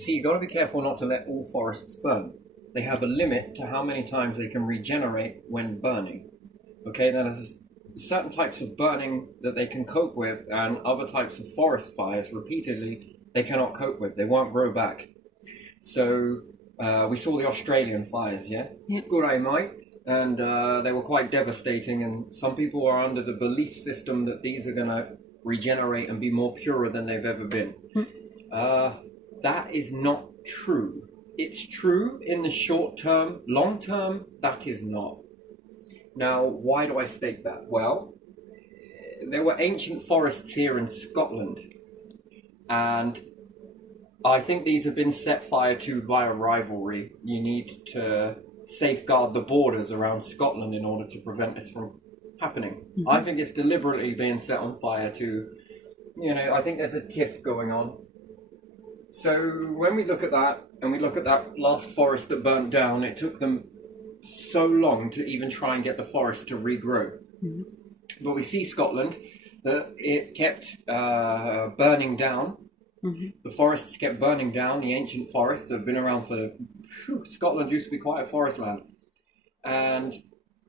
See, you got to be careful not to let all forests burn. They have a limit to how many times they can regenerate when burning. Okay, now there's certain types of burning that they can cope with, and other types of forest fires repeatedly they cannot cope with. They won't grow back. So we saw the Australian fires, yeah? Good eye, mate. And they were quite devastating, and some people are under the belief system that these are going to regenerate and be more pure than they've ever been. That is not true. It's true in the short term. Long term, that is not. Now, why do I state that? Well, there were ancient forests here in Scotland, and I think these have been set fire to by a rivalry. You need to safeguard the borders around Scotland in order to prevent this from happening. I think it's deliberately being set on fire to, I think there's a tiff going on. So when we look at that, and we look at that last forest that burnt down, it took them so long to even try and get the forest to regrow. But we see Scotland, that it kept burning down. The forests kept burning down. The ancient forests have been around for... Scotland used to be quite a forest land. And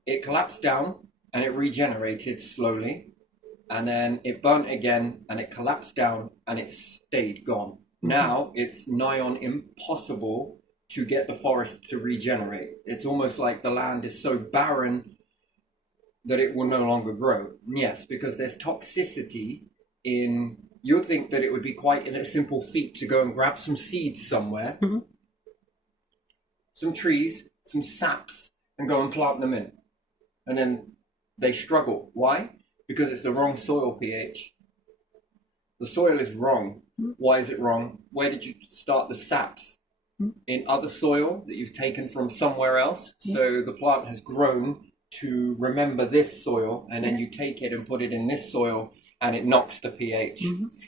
it collapsed down, and it regenerated slowly. And then it burnt again, and it collapsed down, and it stayed gone. Now it's nigh on impossible to get the forest to regenerate. It's almost like the land is so barren that it will no longer grow. Yes, because there's toxicity in... You'd think that it would be quite a simple feat to go and grab some seeds somewhere, some trees, some saps, and go and plant them in. And then they struggle. Why? Because it's the wrong soil pH. The soil is wrong. Why is it wrong? Where did you start the saps? In other soil that you've taken from somewhere else. So the plant has grown to remember this soil, and then you take it and put it in this soil, and it knocks the pH.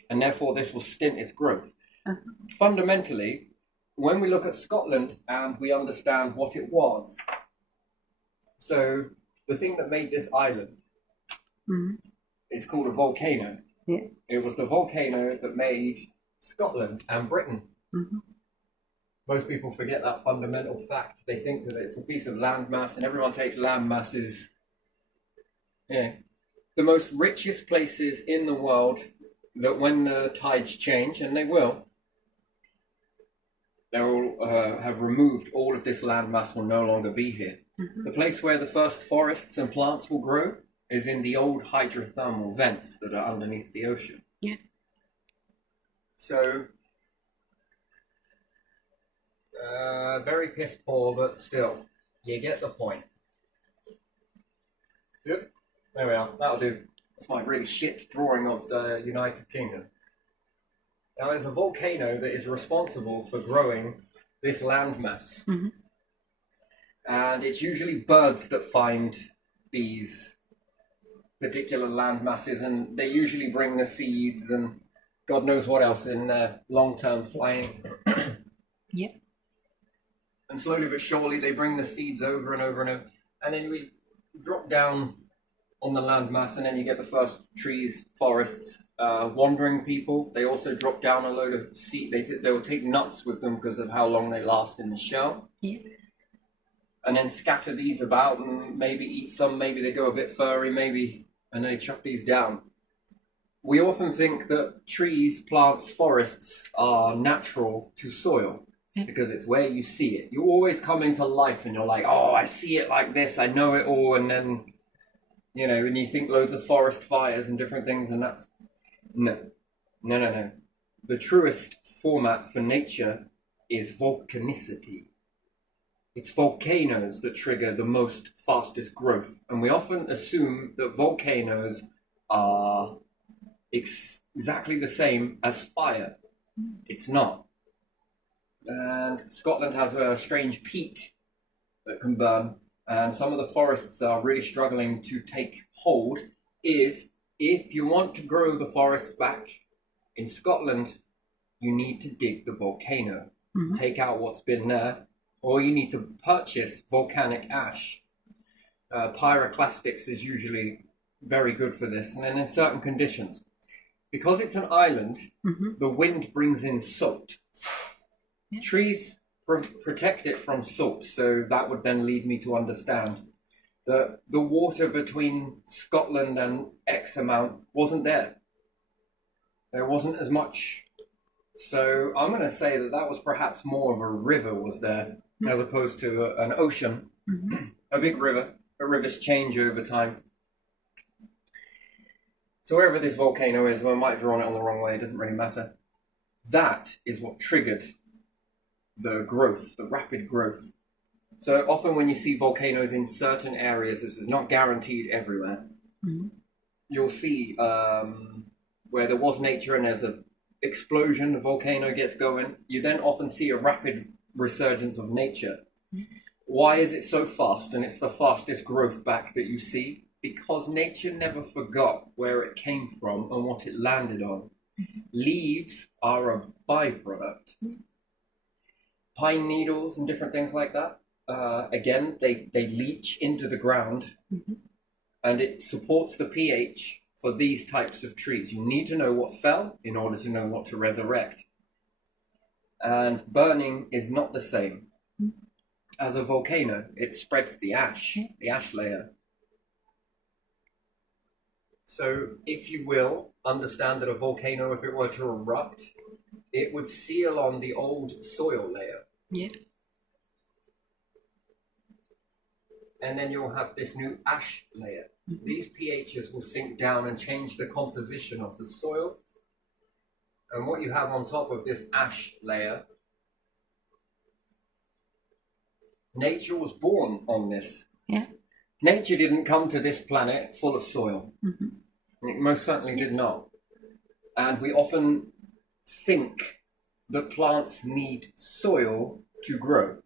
And therefore this will stint its growth. Fundamentally, when we look at Scotland and we understand what it was, so the thing that made this island is called a volcano. It was the volcano that made Scotland and Britain. Most people forget that fundamental fact. They think that it's a piece of landmass, and everyone takes landmass as the most richest places in the world, that when the tides change, and they will, they will have removed all of this landmass, will no longer be here. The place where the first forests and plants will grow is in the old hydrothermal vents that are underneath the ocean. So, very piss poor, but still, you get the point. Yep, there we are, that'll do. That's my really shit drawing of the United Kingdom. Now, there's a volcano that is responsible for growing this landmass. And it's usually birds that find these particular land masses, and they usually bring the seeds and God knows what else in their long-term flying. And slowly but surely they bring the seeds over and over and over, and then we drop down on the land mass, and then you get the first trees, forests, wandering people. They also drop down a load of seed. They will take nuts with them because of how long they last in the shell. And then scatter these about and maybe eat some, maybe they go a bit furry, maybe, and they chuck these down. We often think that trees, plants, forests are natural to soil because it's where you see it. You always come into life and you're like, oh, I see it like this, I know it all, and then, and you think loads of forest fires and different things, and that's... No. The truest format for nature is volcanicity. It's volcanoes that trigger the most fastest growth. And we often assume that volcanoes are exactly the same as fire. It's not. And Scotland has a strange peat that can burn. And some of the forests are really struggling to take hold. Is if you want to grow the forests back in Scotland, you need to dig the volcano, take out what's been there. Or you need to purchase volcanic ash. Pyroclastics is usually very good for this, and then in certain conditions. Because it's an island, the wind brings in salt. Trees protect it from salt, so that would then lead me to understand that the water between Scotland and X amount wasn't there. There wasn't as much. So I'm going to say that that was perhaps more of a river was there as opposed to an ocean, a big river. But rivers change over time. So wherever this volcano is, I might have drawn it on the wrong way, it doesn't really matter. That is what triggered the growth, the rapid growth. So often when you see volcanoes in certain areas, this is not guaranteed everywhere. You'll see where there was nature and there's an explosion, the volcano gets going. You then often see a rapid resurgence of nature. Why is it so fast? And it's the fastest growth back that you see because nature never forgot where it came from and what it landed on. Leaves are a byproduct. Pine needles and different things like that, again, they leach into the ground and it supports the pH for these types of trees. You need to know what fell in order to know what to resurrect. And burning is not the same. As a volcano, it spreads the ash layer. So, if you will, understand that a volcano, if it were to erupt, it would seal on the old soil layer. Yeah. And then you'll have this new ash layer. These pHs will sink down and change the composition of the soil. And what you have on top of this ash layer, nature was born on this. Yeah. Nature didn't come to this planet full of soil. It most certainly did not. And we often think that plants need soil to grow.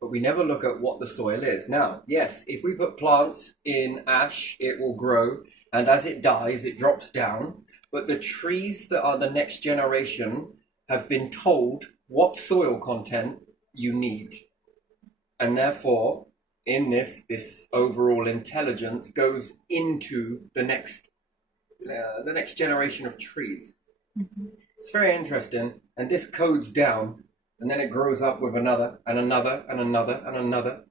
But we never look at what the soil is. Now, yes, if we put plants in ash, it will grow. And as it dies, it drops down. But the trees that are the next generation have been told what soil content you need. And therefore, in this overall intelligence goes into the next generation of trees. It's very interesting, and this codes down, and then it grows up with another, and another, and another, and another.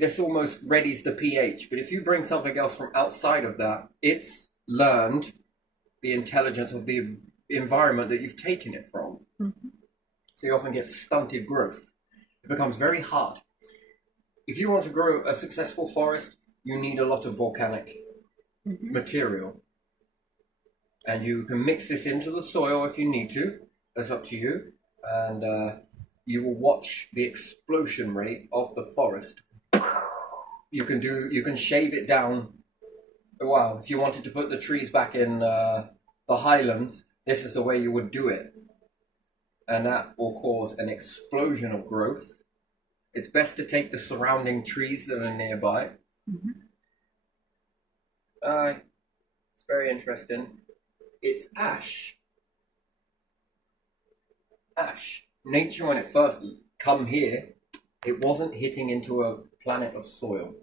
This almost readies the pH, but if you bring something else from outside of that, it's learned the intelligence of the environment that you've taken it from. So you often get stunted growth. It becomes very hard. If you want to grow a successful forest, you need a lot of volcanic material. And you can mix this into the soil if you need to. That's up to you. And you will watch the explosion rate of the forest. You can shave it down. Wow, if you wanted to put the trees back in the highlands, this is the way you would do it. And that will cause an explosion of growth. It's best to take the surrounding trees that are nearby. It's very interesting. It's ash. Ash. Nature, when it first come here, it wasn't hitting into a planet of soil.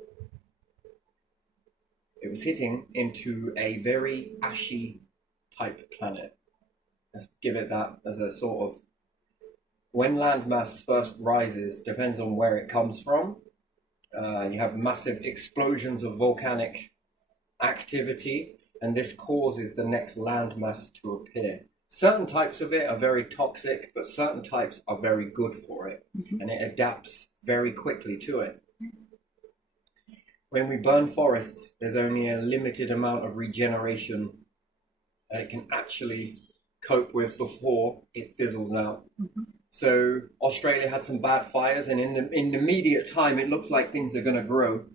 It was hitting into a very ashy type planet. Let's give it that as a sort of... When landmass first rises, depends on where it comes from. You have massive explosions of volcanic activity, and this causes the next landmass to appear. Certain types of it are very toxic, but certain types are very good for it, and it adapts very quickly to it. When we burn forests, there's only a limited amount of regeneration that it can actually cope with before it fizzles out. So Australia had some bad fires, and in the immediate time, it looks like things are going to grow,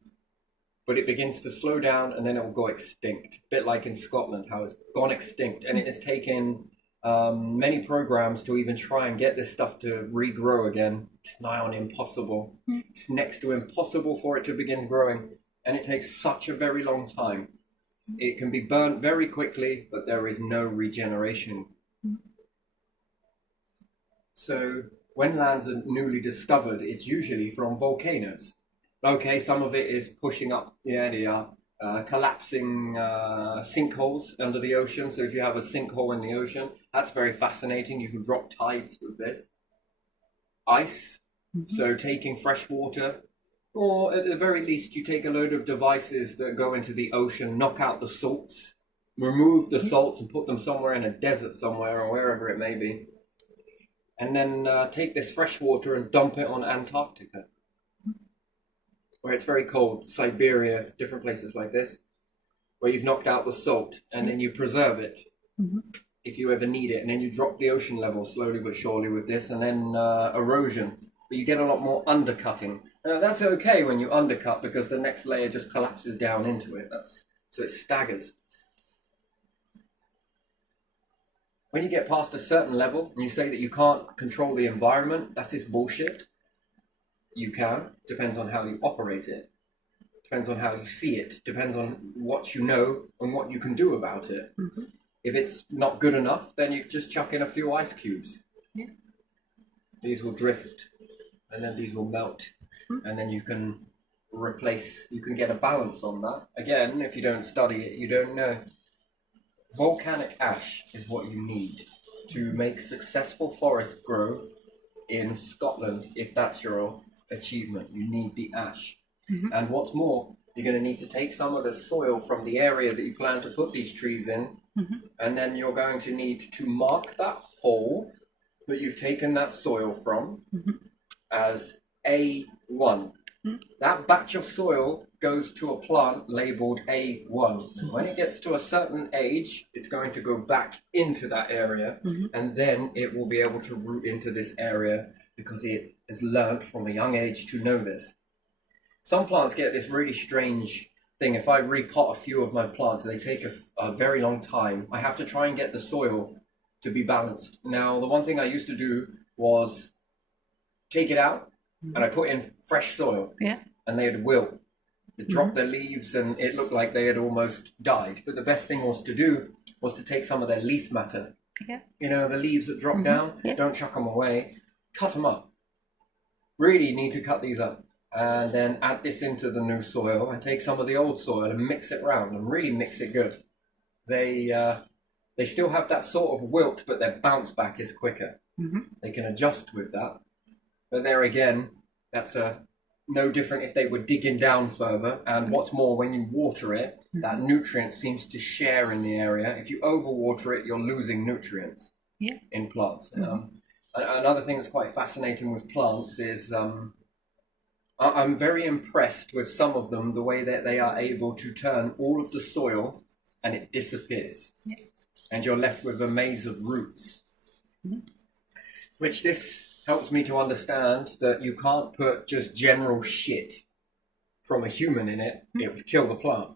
but it begins to slow down, and then it will go extinct. A bit like in Scotland, how it's gone extinct, and it has taken many programs to even try and get this stuff to regrow again. It's nigh on impossible. It's next to impossible for it to begin growing, and it takes such a very long time. It can be burnt very quickly, but there is no regeneration. So when lands are newly discovered, it's usually from volcanoes. Okay, some of it is pushing up the area, collapsing sinkholes under the ocean. So if you have a sinkhole in the ocean, that's very fascinating. You can drop tides with this. ice. So taking fresh water, or at the very least, you take a load of devices that go into the ocean, knock out the salts, remove the salts and put them somewhere in a desert somewhere or wherever it may be. And then take this fresh water and dump it on Antarctica, where it's very cold, Siberia, different places like this, where you've knocked out the salt, and then you preserve it if you ever need it. And then you drop the ocean level slowly but surely with this, and then erosion. But you get a lot more undercutting. That's okay when you undercut, because the next layer just collapses down into it. So it staggers. When you get past a certain level and you say that you can't control the environment, that is bullshit. You can. Depends on how you operate it. Depends on how you see it. Depends on what you know and what you can do about it. If it's not good enough, then you just chuck in a few ice cubes. Yeah. These will drift, and then these will melt, and then you can replace, you can get a balance on that. Again, if you don't study it, you don't know. Volcanic ash is what you need to make successful forests grow in Scotland. If that's your achievement, you need the ash. And what's more, you're going to need to take some of the soil from the area that you plan to put these trees in, and then you're going to need to mark that hole that you've taken that soil from as A1. That batch of soil goes to a plant labeled A1. And when it gets to a certain age, it's going to go back into that area, and then it will be able to root into this area because it has learned from a young age to know this. Some plants get this really strange thing. If I repot a few of my plants, they take a very long time. I have to try and get the soil to be balanced. Now, the one thing I used to do was take it out, and I put in fresh soil, and they'd wilt. They'd drop their leaves, and it looked like they had almost died. But the best thing was to do was to take some of their leaf matter. You know, the leaves that drop down, don't chuck them away, cut them up. Really need to cut these up. And then add this into the new soil, and take some of the old soil and mix it around, and really mix it good. They still have that sort of wilt, but their bounce back is quicker. They can adjust with that. But there again, that's no different if they were digging down further. And what's more, when you water it, that nutrient seems to share in the area. If you overwater it, you're losing nutrients in plants. Another thing that's quite fascinating with plants is I'm very impressed with some of them, the way that they are able to turn all of the soil and it disappears. And you're left with a maze of roots. Which this helps me to understand that you can't put just general shit from a human in it. It would kill the plant.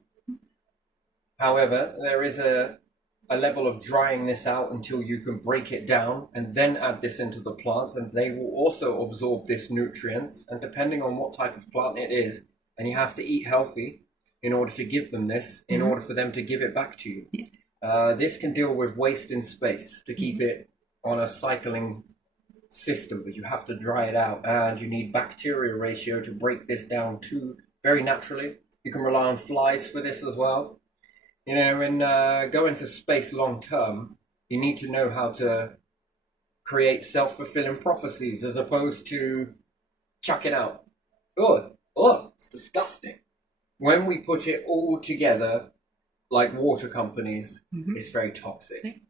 However, there is a level of drying this out until you can break it down and then add this into the plants, and they will also absorb this nutrients. And depending on what type of plant it is, and you have to eat healthy in order to give them this, in order for them to give it back to you. This can deal with waste in space to keep it on a cycling system, but you have to dry it out, and you need bacteria ratio to break this down too, very naturally. You can rely on flies for this as well. You know, when go into space long term, you need to know how to create self-fulfilling prophecies as opposed to chuck it out. Oh, it's disgusting. When we put it all together, like water companies, it's very toxic.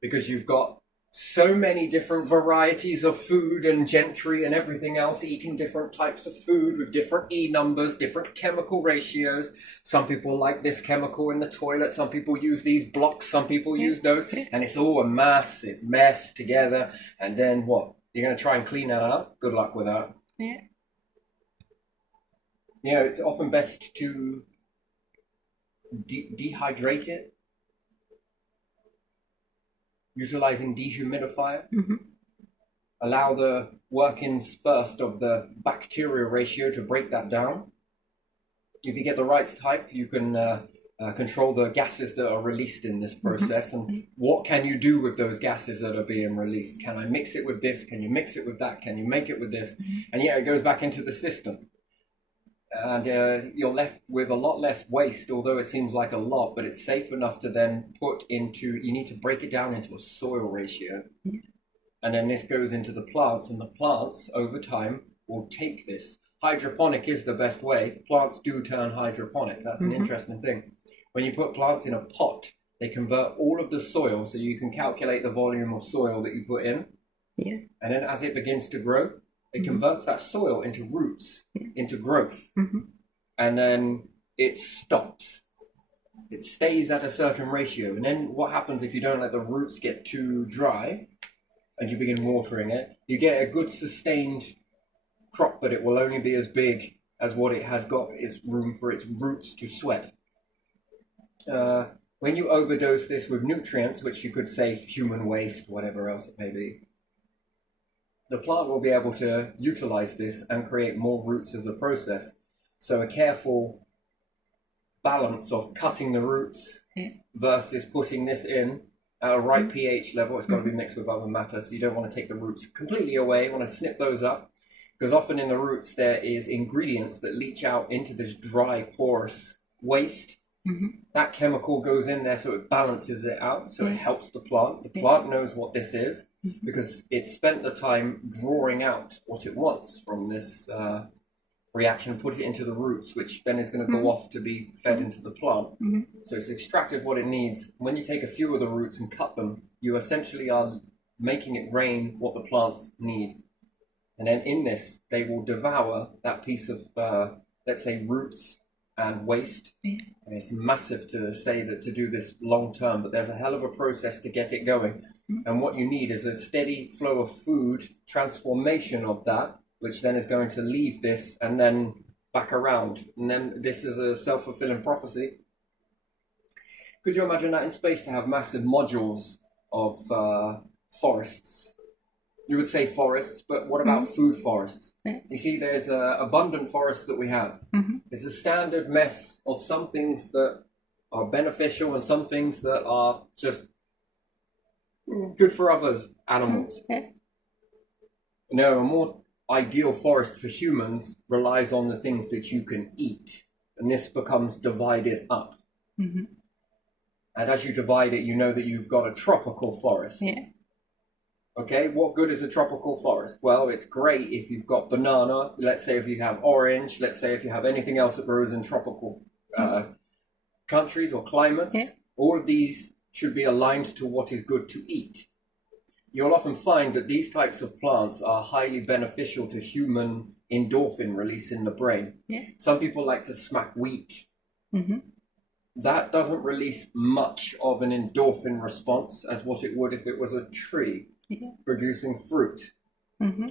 Because you've got so many different varieties of food and gentry and everything else eating different types of food with different E numbers, different chemical ratios. Some people like this chemical in the toilet. Some people use these blocks. Some people use those. And it's all a massive mess together. And then what? You're going to try and clean that up? Good luck with that. You know, it's often best to dehydrate it. Utilizing dehumidifier, allow the workings first of the bacteria ratio to break that down. If you get the right type, you can control the gases that are released in this process. And what can you do with those gases that are being released? Can I mix it with this? Can you mix it with that? Can you make it with this? And yeah, it goes back into the system. And you're left with a lot less waste, although it seems like a lot, but it's safe enough to then put into, you need to break it down into a soil ratio. and then this goes into the plants, and the plants over time will take this. Hydroponic is the best way. Plants do turn hydroponic. That's an interesting thing. When you put plants in a pot, they convert all of the soil, so you can calculate the volume of soil that you put in. Yeah. And then as it begins to grow, it converts that soil into roots, into growth. And then it stops. It stays at a certain ratio. And then what happens if you don't let the roots get too dry and you begin watering it? You get a good sustained crop, but it will only be as big as what it has got its room for its roots to sweat. When you overdose this with nutrients, which you could say human waste, whatever else it may be, the plant will be able to utilize this and create more roots as a process. So a careful balance of cutting the roots versus putting this in at a right pH level. It's got to be mixed with other matter, so you don't want to take the roots completely away. You want to snip those up, because often in the roots there is ingredients that leach out into this dry, porous waste. That chemical goes in there, so it balances it out, so it helps the plant. The plant knows what this is because it spent the time drawing out what it wants from this reaction, put it into the roots, which then is going to go off to be fed into the plant. So it's extracted what it needs. When you take a few of the roots and cut them, you essentially are making it rain what the plants need. And then in this, they will devour that piece of, let's say, roots and waste. It's massive to say that to do this long term, but there's a hell of a process to get it going. And what you need is a steady flow of food, transformation of that, which then is going to leave this and then back around. And then this is a self-fulfilling prophecy. Could you imagine that in space, to have massive modules of forests? You would say forests, but what about food forests? You see, there's abundant forests that we have. It's a standard mess of some things that are beneficial and some things that are just good for others, animals. No, a more ideal forest for humans relies on the things that you can eat. And this becomes divided up. And as you divide it, you know that you've got a tropical forest. Okay, what good is a tropical forest? Well, it's great if you've got banana, let's say if you have orange, let's say if you have anything else that grows in tropical countries or climates. All of these should be aligned to what is good to eat. You'll often find that these types of plants are highly beneficial to human endorphin release in the brain. Some people like to smack wheat. That doesn't release much of an endorphin response as what it would if it was a tree. Producing fruit,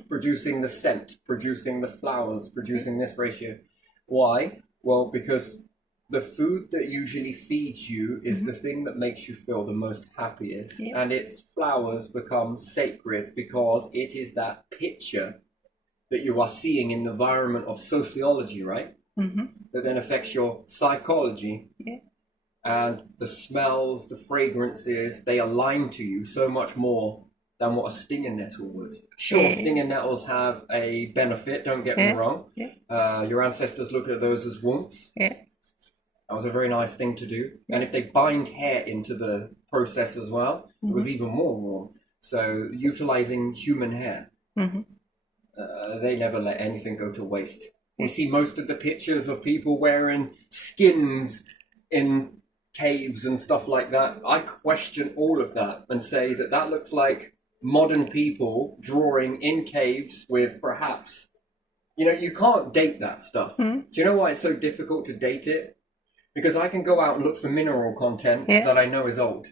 producing the scent, producing the flowers, producing this ratio. Why? Well, because the food that usually feeds you is the thing that makes you feel the most happiest. And its flowers become sacred because it is that picture that you are seeing in the environment of sociology, right? That then affects your psychology. And the smells, the fragrances, they align to you so much more than what a stinging nettle would. Sure, stinging nettles have a benefit, don't get me wrong. Your ancestors looked at those as warmth. That was a very nice thing to do. And if they bind hair into the process as well, it was even more warm. So utilizing human hair, they never let anything go to waste. We see most of the pictures of people wearing skins in caves and stuff like that. I question all of that and say that that looks like modern people drawing in caves with perhaps, you can't date that stuff. Do you know why it's so difficult to date it? Because I can go out and look for mineral content that I know is old.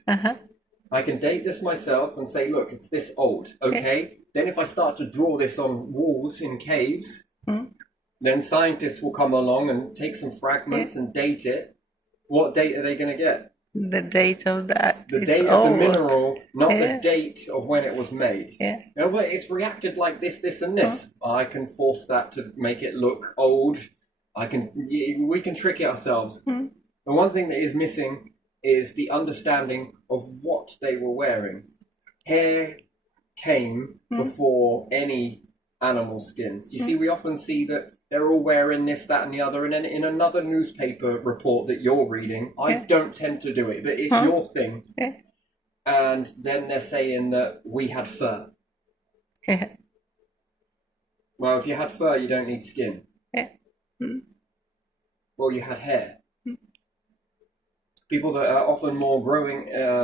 I can date this myself and say, look, it's this old. Okay. Then if I start to draw this on walls in caves, then scientists will come along and take some fragments and date it. What date are they going to get? The date of that. The date of the mineral, not the date of when it was made. But it's reacted like this, and this. I can force that to make it look old. We can trick it ourselves. And one thing that is missing is the understanding of what they were wearing. Hair came before any animal skins. You see, we often see that they're all wearing this, that, and the other, and then in another newspaper report that you're reading, I don't tend to do it, but it's your thing. And then they're saying that we had fur. Yeah. Well, if you had fur, you don't need skin. Yeah. Well, you had hair. People that are often more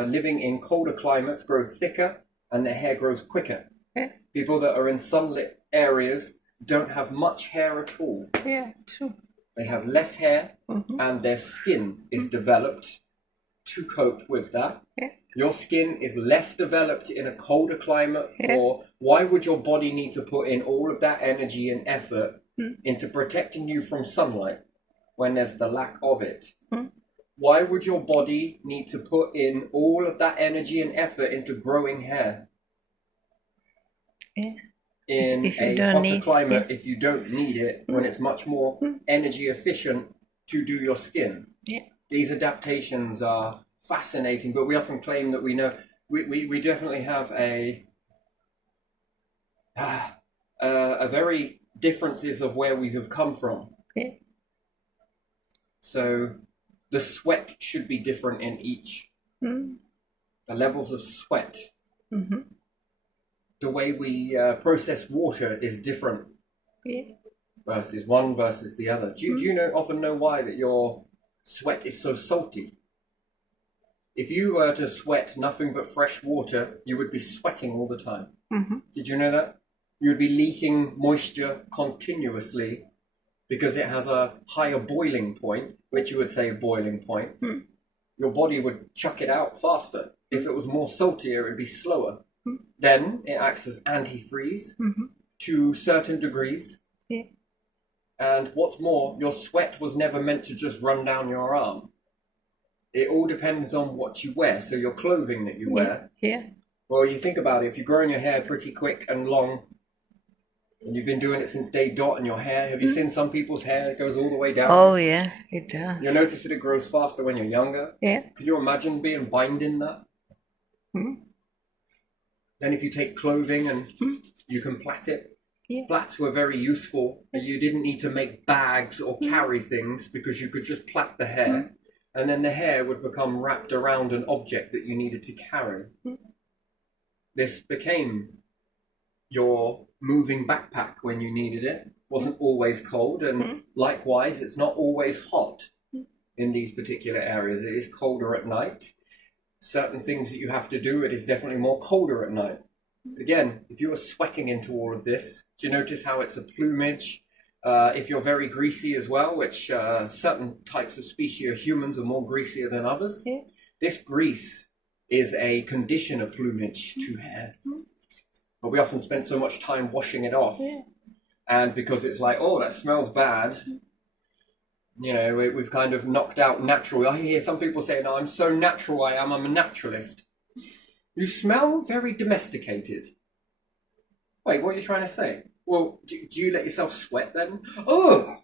living in colder climates grow thicker and their hair grows quicker. Yeah. People that are in sunlit areas don't have much hair at all. Yeah, true. They have less hair and their skin is developed to cope with that. Yeah. Your skin is less developed in a colder climate why would your body need to put in all of that energy and effort into protecting you from sunlight when there's the lack of it? Why would your body need to put in all of that energy and effort into growing hair in a hotter climate if you don't need it, when it's much more energy efficient to do your skin? These adaptations are fascinating, but we often claim that we know. We definitely have a very differences of where we have come from. So the sweat should be different in each. The levels of sweat. The way we process water is different versus one versus the other. Do you often know why that your sweat is so salty? If you were to sweat nothing but fresh water, you would be sweating all the time. Did you know that? You would be leaking moisture continuously because it has a higher boiling point, which you would say a boiling point. Your body would chuck it out faster. If it was more saltier, it would be slower. Then it acts as antifreeze to certain degrees. And what's more, your sweat was never meant to just run down your arm. It all depends on what you wear. So your clothing that you wear. Well, you think about it. If you're growing your hair pretty quick and long, and you've been doing it since day dot, and your hair, have you seen some people's hair goes all the way down? Oh, yeah, it does. You'll notice that it grows faster when you're younger. Could you imagine being binding that? Then if you take clothing and you can plait it. Plaits were very useful. You didn't need to make bags or carry things because you could just plait the hair, and then the hair would become wrapped around an object that you needed to carry. This became your moving backpack when you needed it. Wasn't always cold, and likewise, it's not always hot in these particular areas. It is colder at night. Certain things that you have to do, it is definitely more colder at night. Again, if you were sweating into all of this, do you notice how it's a plumage? If you're very greasy as well, which certain types of species of humans are more greasier than others, this grease is a condition of plumage to hair. But we often spend so much time washing it off. And because it's like, oh, that smells bad, you know, we've kind of knocked out natural. I hear some people say, no, I'm so natural I'm a naturalist. You smell very domesticated. Wait, what are you trying to say? Well, do you let yourself sweat then? Oh,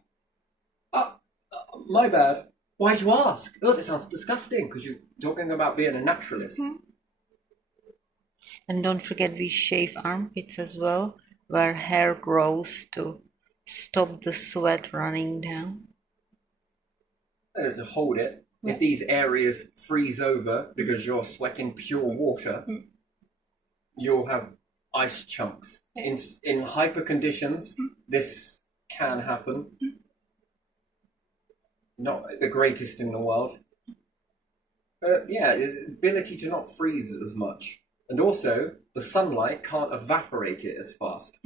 my bad. Why'd you ask? Oh, that sounds disgusting, because you're talking about being a naturalist. And don't forget, we shave armpits as well, where hair grows to stop the sweat running down. And to hold it. If these areas freeze over because you're sweating pure water, you'll have ice chunks. In hyper conditions, this can happen. Not the greatest in the world. But yeah, there's ability to not freeze as much. And also, the sunlight can't evaporate it as fast.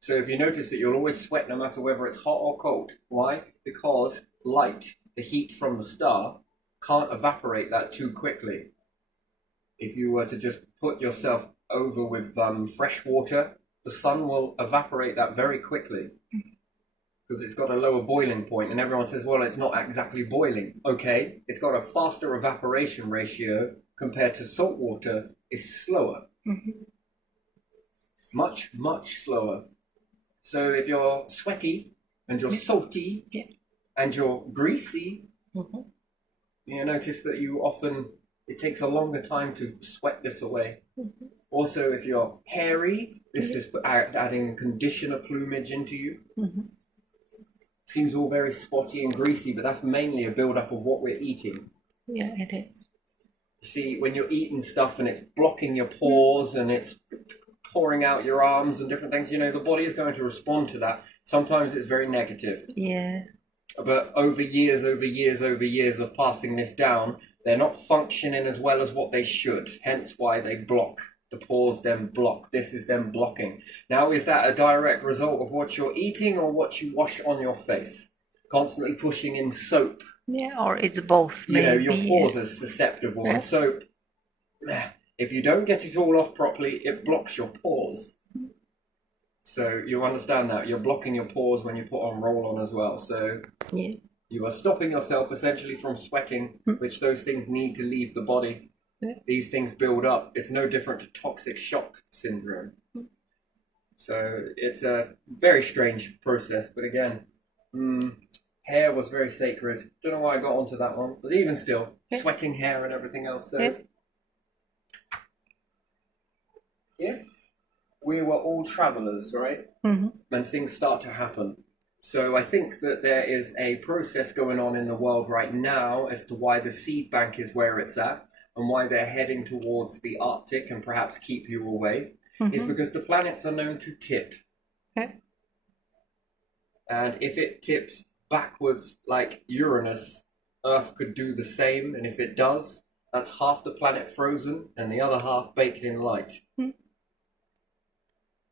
So if you notice that you'll always sweat no matter whether it's hot or cold. Why? Because light, the heat from the star, can't evaporate that too quickly. If you were to just put yourself over with fresh water, the sun will evaporate that very quickly because it's got a lower boiling point, and everyone says, well, it's not exactly boiling. Okay, it's got a faster evaporation ratio compared to salt water. Is slower. Much, much slower. So if you're sweaty and you're salty and you're greasy, you notice that it takes a longer time to sweat this away. Also, if you're hairy, this is adding conditioner plumage into you. Seems all very spotty and greasy, but that's mainly a build-up of what we're eating. Yeah, it is. You see, when you're eating stuff and it's blocking your pores and it's pouring out your arms and different things, the body is going to respond to that. Sometimes it's very negative. Yeah. But over years of passing this down, they're not functioning as well as what they should. Hence why they block. The pores then block. This is them blocking. Now, is that a direct result of what you're eating or what you wash on your face? Constantly pushing in soap. Yeah, or it's both. Maybe. Your pores are susceptible. And soap, if you don't get it all off properly, it blocks your pores. So you understand that. You're blocking your pores when you put on roll-on as well. So you are stopping yourself essentially from sweating, which those things need to leave the body. These things build up. It's no different to toxic shock syndrome. So it's a very strange process. But again, hair was very sacred. Don't know why I got onto that one. But even still, sweating hair and everything else. So if we were all travelers, right? And things start to happen. So I think that there is a process going on in the world right now as to why the seed bank is where it's at. And why they're heading towards the Arctic and perhaps keep you away, is because the planets are known to tip. And if it tips backwards like Uranus, Earth could do the same. And if it does, that's half the planet frozen and the other half baked in light.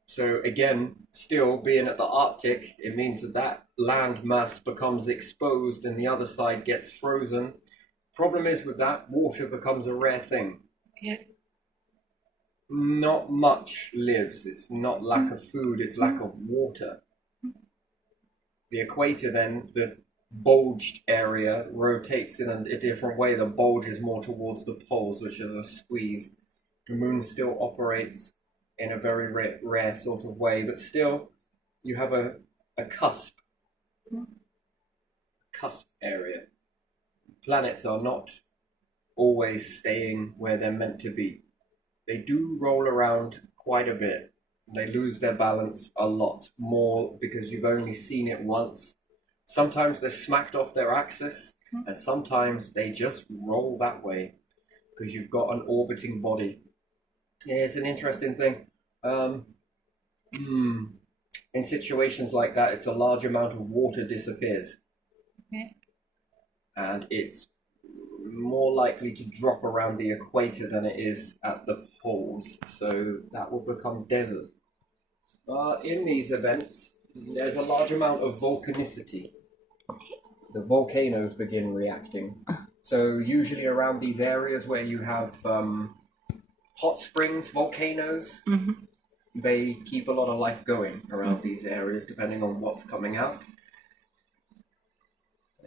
So again, still being at the Arctic, it means that land mass becomes exposed and the other side gets frozen. Problem is with that, water becomes a rare thing. Not much lives. It's not lack of food, it's lack of water. The equator then, the bulged area, rotates in a different way. The bulge is more towards the poles, which is a squeeze. The moon still operates in a very rare sort of way, but still you have a cusp area. Planets are not always staying where they're meant to be. They do roll around quite a bit. They lose their balance a lot more because you've only seen it once. Sometimes they're smacked off their axis, and sometimes they just roll that way because you've got an orbiting body. Yeah, it's an interesting thing. In situations like that, it's a large amount of water disappears. And it's more likely to drop around the equator than it is at the poles. So that will become desert. In these events, there's a large amount of volcanicity. The volcanoes begin reacting. So usually around these areas where you have hot springs, volcanoes, they keep a lot of life going around these areas depending on what's coming out.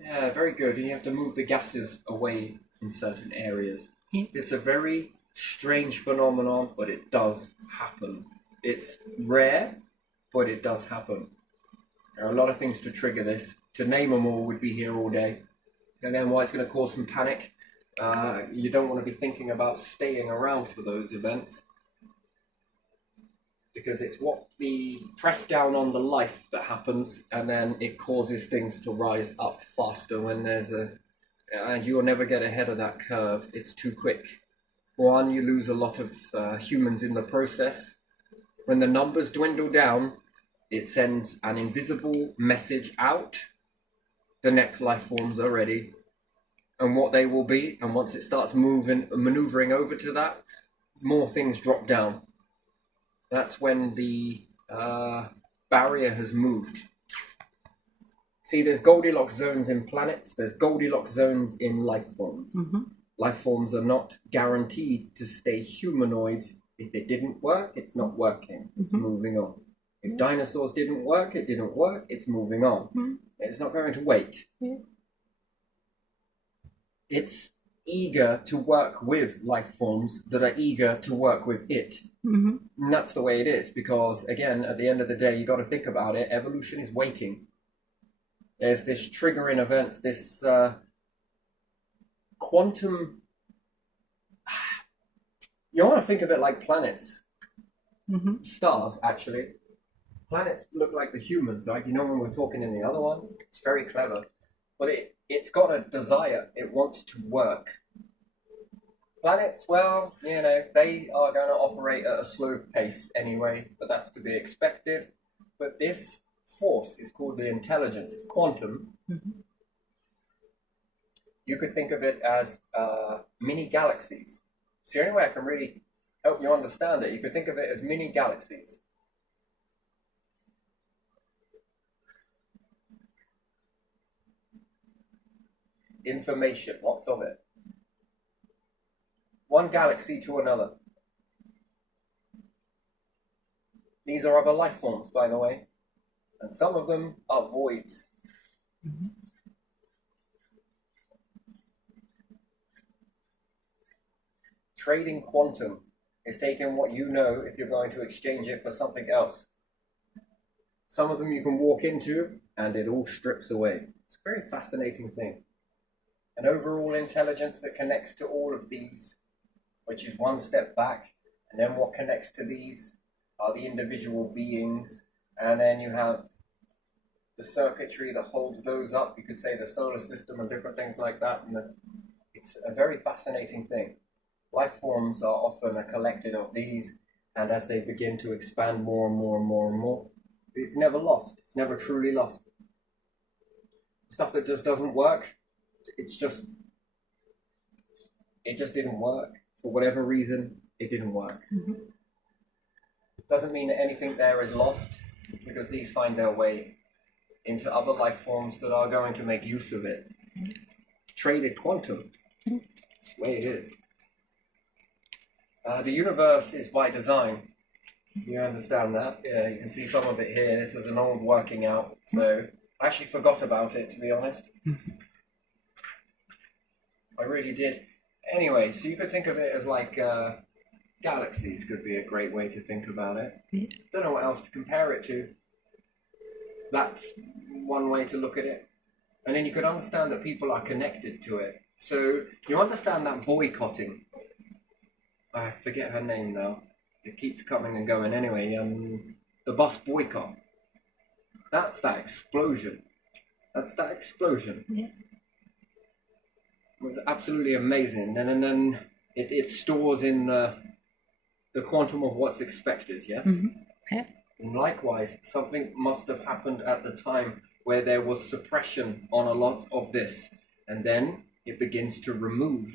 Yeah, very good. And you have to move the gases away from certain areas. It's a very strange phenomenon, but it does happen. It's rare, but it does happen. There are a lot of things to trigger this. To name them all would be here all day. And then why it's going to cause some panic. You don't want to be thinking about staying around for those events. Because it's what the press down on the life that happens, and then it causes things to rise up faster when there's and you'll never get ahead of that curve. It's too quick. One, you lose a lot of humans in the process. When the numbers dwindle down, it sends an invisible message out. The next life forms are ready, and what they will be. And once it starts maneuvering over to that, more things drop down. That's when the barrier has moved. See, there's Goldilocks zones in planets. There's Goldilocks zones in life forms. Life forms are not guaranteed to stay humanoid. If it didn't work, it's not working. It's moving on. If dinosaurs didn't work, it didn't work. It's moving on. It's not going to wait. It's eager to work with life forms that are eager to work with it. And that's the way it is, because again, at the end of the day, you got to think about it. Evolution is waiting. There's this triggering events, this quantum. You want to think of it like planets, stars. Actually, planets look like the humans, right? You know, when we're talking in the other one, it's very clever, but it's got a desire. It wants to work. Planets, well, they are going to operate at a slow pace anyway, but that's to be expected. But this force is called the intelligence. It's quantum. You could think of it as mini galaxies. It's the only way I can really help you understand it. You could think of it as mini galaxies. Information, lots of it. One galaxy to another. These are other life forms, by the way, and some of them are voids. Trading quantum is taking what you know if you're going to exchange it for something else. Some of them you can walk into and it all strips away. It's a very fascinating thing. An overall intelligence that connects to all of these, which is one step back, and then what connects to these are the individual beings, and then you have the circuitry that holds those up. You could say the solar system and different things like that. And it's a very fascinating thing. Life forms are often a collection of these, and as they begin to expand more and more and more and more, it's never lost. It's never truly lost. Stuff that just doesn't work, it just didn't work. For whatever reason, it didn't work. Doesn't mean that anything there is lost, because these find their way into other life forms that are going to make use of it. Traded quantum. That's the way it is. The universe is by design. You understand that? Yeah, you can see some of it here. This is an old working out, so I actually forgot about it, to be honest. I really did. Anyway, so you could think of it as like galaxies could be a great way to think about it. Don't know what else to compare it to. That's one way to look at it. And then you could understand that people are connected to it. So you understand that boycotting. I forget her name now. It keeps coming and going. Anyway, the bus boycott. That's that explosion. That's that explosion. Yeah. It was absolutely amazing. And then it stores in the quantum of what's expected, yes? Yeah. And likewise, something must have happened at the time where there was suppression on a lot of this. And then it begins to remove.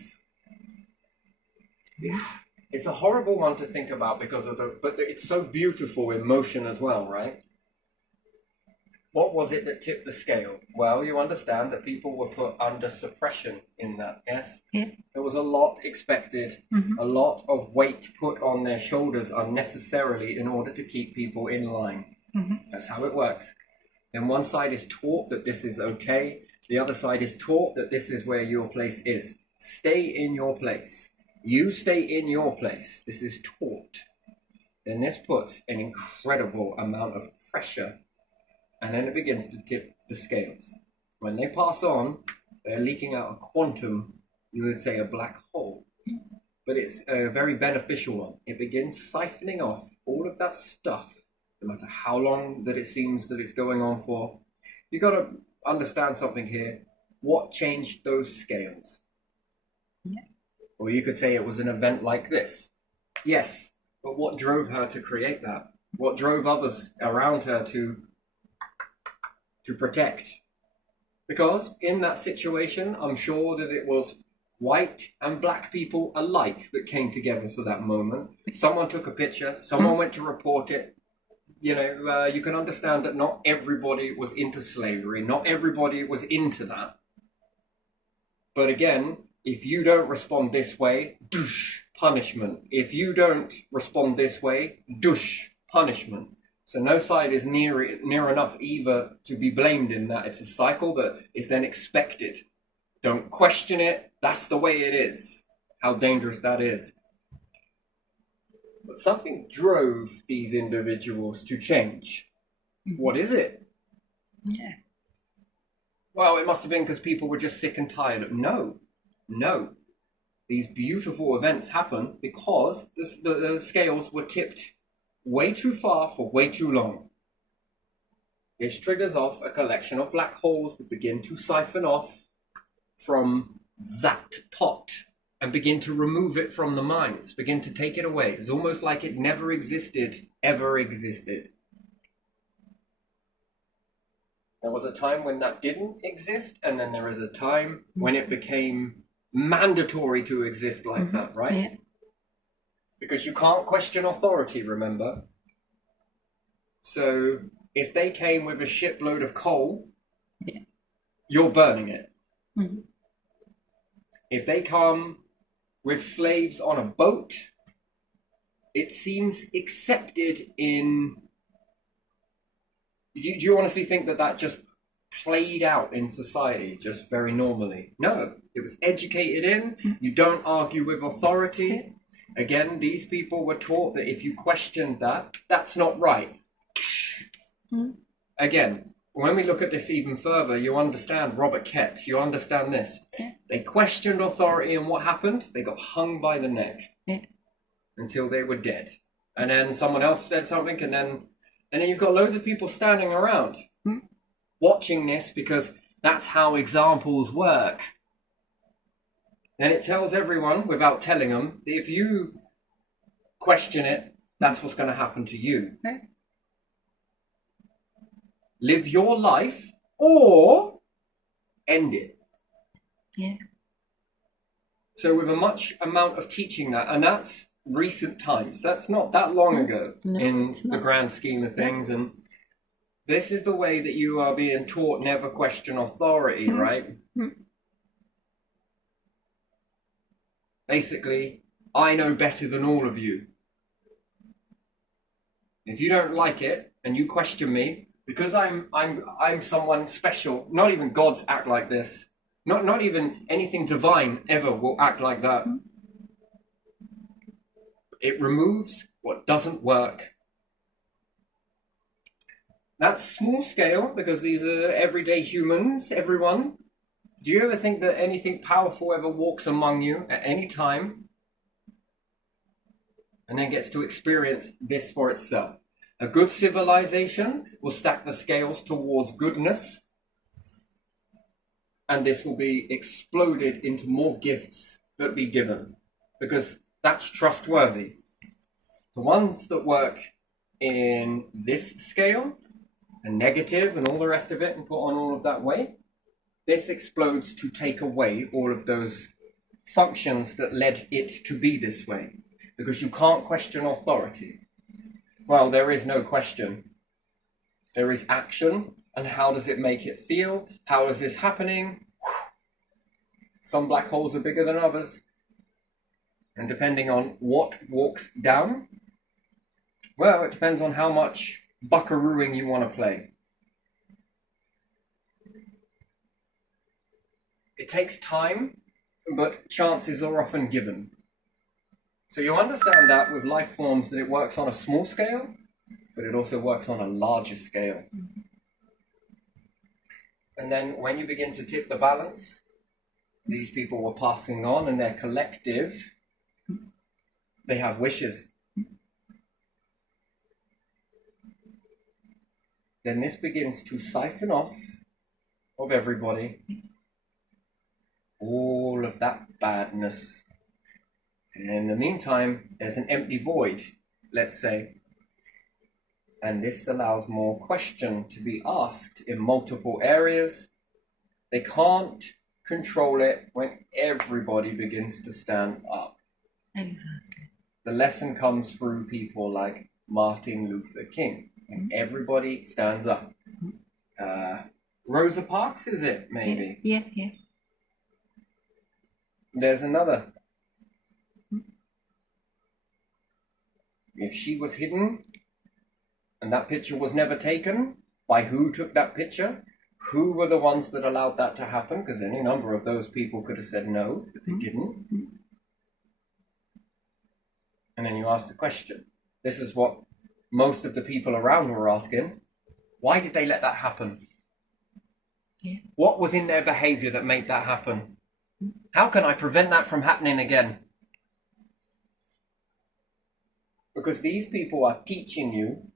Yeah. It's a horrible one to think about because of but it's so beautiful in motion as well, right? What was it that tipped the scale? Well, you understand that people were put under suppression in that, yes? Yeah. There was a lot expected, a lot of weight put on their shoulders unnecessarily in order to keep people in line. That's how it works. Then one side is taught that this is okay. The other side is taught that this is where your place is. Stay in your place. You stay in your place. This is taught. Then this puts an incredible amount of pressure, and then it begins to tip the scales. When they pass on, they're leaking out a quantum, you would say a black hole. But it's a very beneficial one. It begins siphoning off all of that stuff, no matter how long that it seems that it's going on for. You've got to understand something here. What changed those scales? Yeah. Or you could say it was an event like this. Yes, but what drove her to create that? What drove others around her to protect? Because in that situation, I'm sure that it was white and black people alike that came together for that moment. Someone took a picture, someone went to report it. You know, you can understand that not everybody was into slavery, not everybody was into that. But again, if you don't respond this way, douche, punishment. If you don't respond this way, douche, punishment. So no side is near enough either to be blamed in that. It's a cycle that is then expected. Don't question it. That's the way it is. How dangerous that is. But something drove these individuals to change. What is it? Yeah. Well, it must have been because people were just sick and tired of... No. These beautiful events happen because the scales were tipped way too far for way too long. This triggers off a collection of black holes that begin to siphon off from that pot. and begin to remove it from the minds, begin to take it away. It's almost like it never existed, ever existed. There was a time when that didn't exist, and then there is a time when it became mandatory to exist like that, right? Yeah. Because you can't question authority, remember? So if they came with a shipload of coal, you're burning it. Mhm. If they come with slaves on a boat, it seems accepted in... Do you honestly think that that just played out in society just very normally? No, it was educated in. You don't argue with authority. Again, these people were taught that if you questioned that, that's not right. Again, when we look at this even further, you understand Robert Kett, you understand this. They questioned authority, and what happened? They got hung by the neck until they were dead. And then someone else said something, and then you've got loads of people standing around watching this, because that's how examples work. And it tells everyone, without telling them, that if you question it, that's what's going to happen to you. Live your life or end it. Yeah. So with a much amount of teaching that, and that's recent times, that's not that long ago in the grand scheme of things, and this is the way that you are being taught, never question authority, right? Basically, I know better than all of you. If you don't like it and you question me, because I'm someone special, not even gods act like this. Not even anything divine ever will act like that. It removes what doesn't work. That's small scale, because these are everyday humans, everyone. Do you ever think that anything powerful ever walks among you at any time and then gets to experience this for itself? A good civilization will stack the scales towards goodness, and this will be exploded into more gifts that be given, because that's trustworthy. The ones that work in this scale, and negative and all the rest of it, and put on all of that weight, this explodes to take away all of those functions that led it to be this way, because you can't question authority. Well, there is no question. There is action, and how does it make it feel? How is this happening? Some black holes are bigger than others. And depending on what walks down, well, it depends on how much buckarooing you want to play. It takes time, but chances are often given. So you understand that with life forms, that it works on a small scale, but it also works on a larger scale. And then when you begin to tip the balance, these people were passing on, and their collective, they have wishes. Then this begins to siphon off of everybody all of that badness. And in the meantime, there's an empty void, let's say. And this allows more question to be asked in multiple areas. They can't control it when everybody begins to stand up. Exactly. The lesson comes through people like Martin Luther King. And everybody stands up. Rosa Parks, is it, maybe? Yeah. There's another. If she was hidden, and that picture was never taken, by who took that picture? Who were the ones that allowed that to happen? Because any number of those people could have said no, but they didn't. And then you ask the question. This is what most of the people around were asking. Why did they let that happen? Yeah. What was in their behavior that made that happen? How can I prevent that from happening again? Because these people are teaching you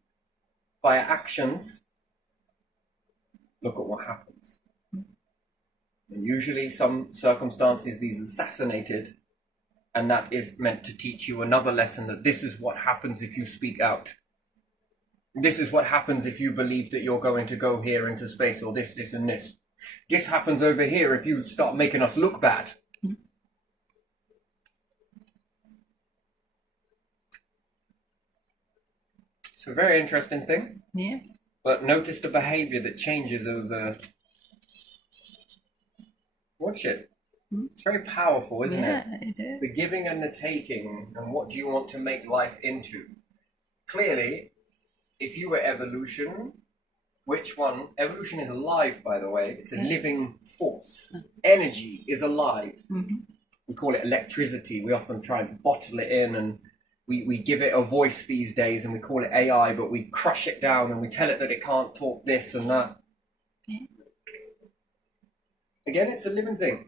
via actions. Look at what happens. And usually some circumstances, these assassinated, And that is meant to teach you another lesson, that this is what happens if you speak out. This is what happens if you believe that you're going to go here into space, or this, and this. This happens over here if you start making us look bad. It's a very interesting thing. Yeah. But notice the behavior that changes over. Watch it. It's very powerful, isn't it? Yeah, it is. The giving and the taking, and what do you want to make life into? Clearly, if you were evolution, which one? Evolution is alive, by the way. It's a living force. Energy is alive. We call it electricity. We often try and bottle it in, and we give it a voice these days, and we call it AI, but we crush it down and we tell it that it can't talk this and that. Yeah. Again, it's a living thing.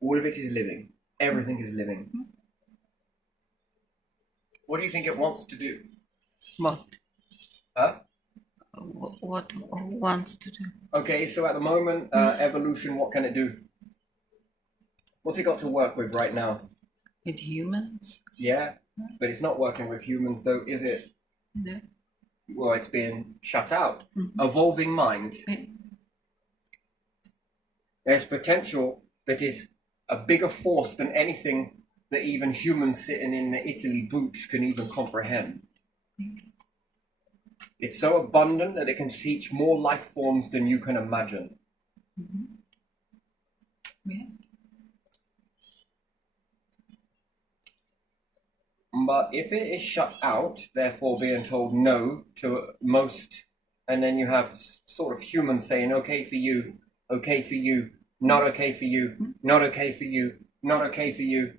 All of it is living. Everything is living. What do you think it wants to do? What? Huh? What wants to do? Okay, so at the moment, evolution, what can it do? What's it got to work with right now? With humans? Yeah, but it's not working with humans though, is it? No. Well, it's being shut out. Evolving mind. Yeah. There's potential that is a bigger force than anything that even humans sitting in the Italy boot can even comprehend. It's so abundant that it can teach more life forms than you can imagine. Yeah. But if it is shut out, therefore being told no to most, and then you have sort of humans saying, okay for you, not okay for you, not okay for you, not okay for you.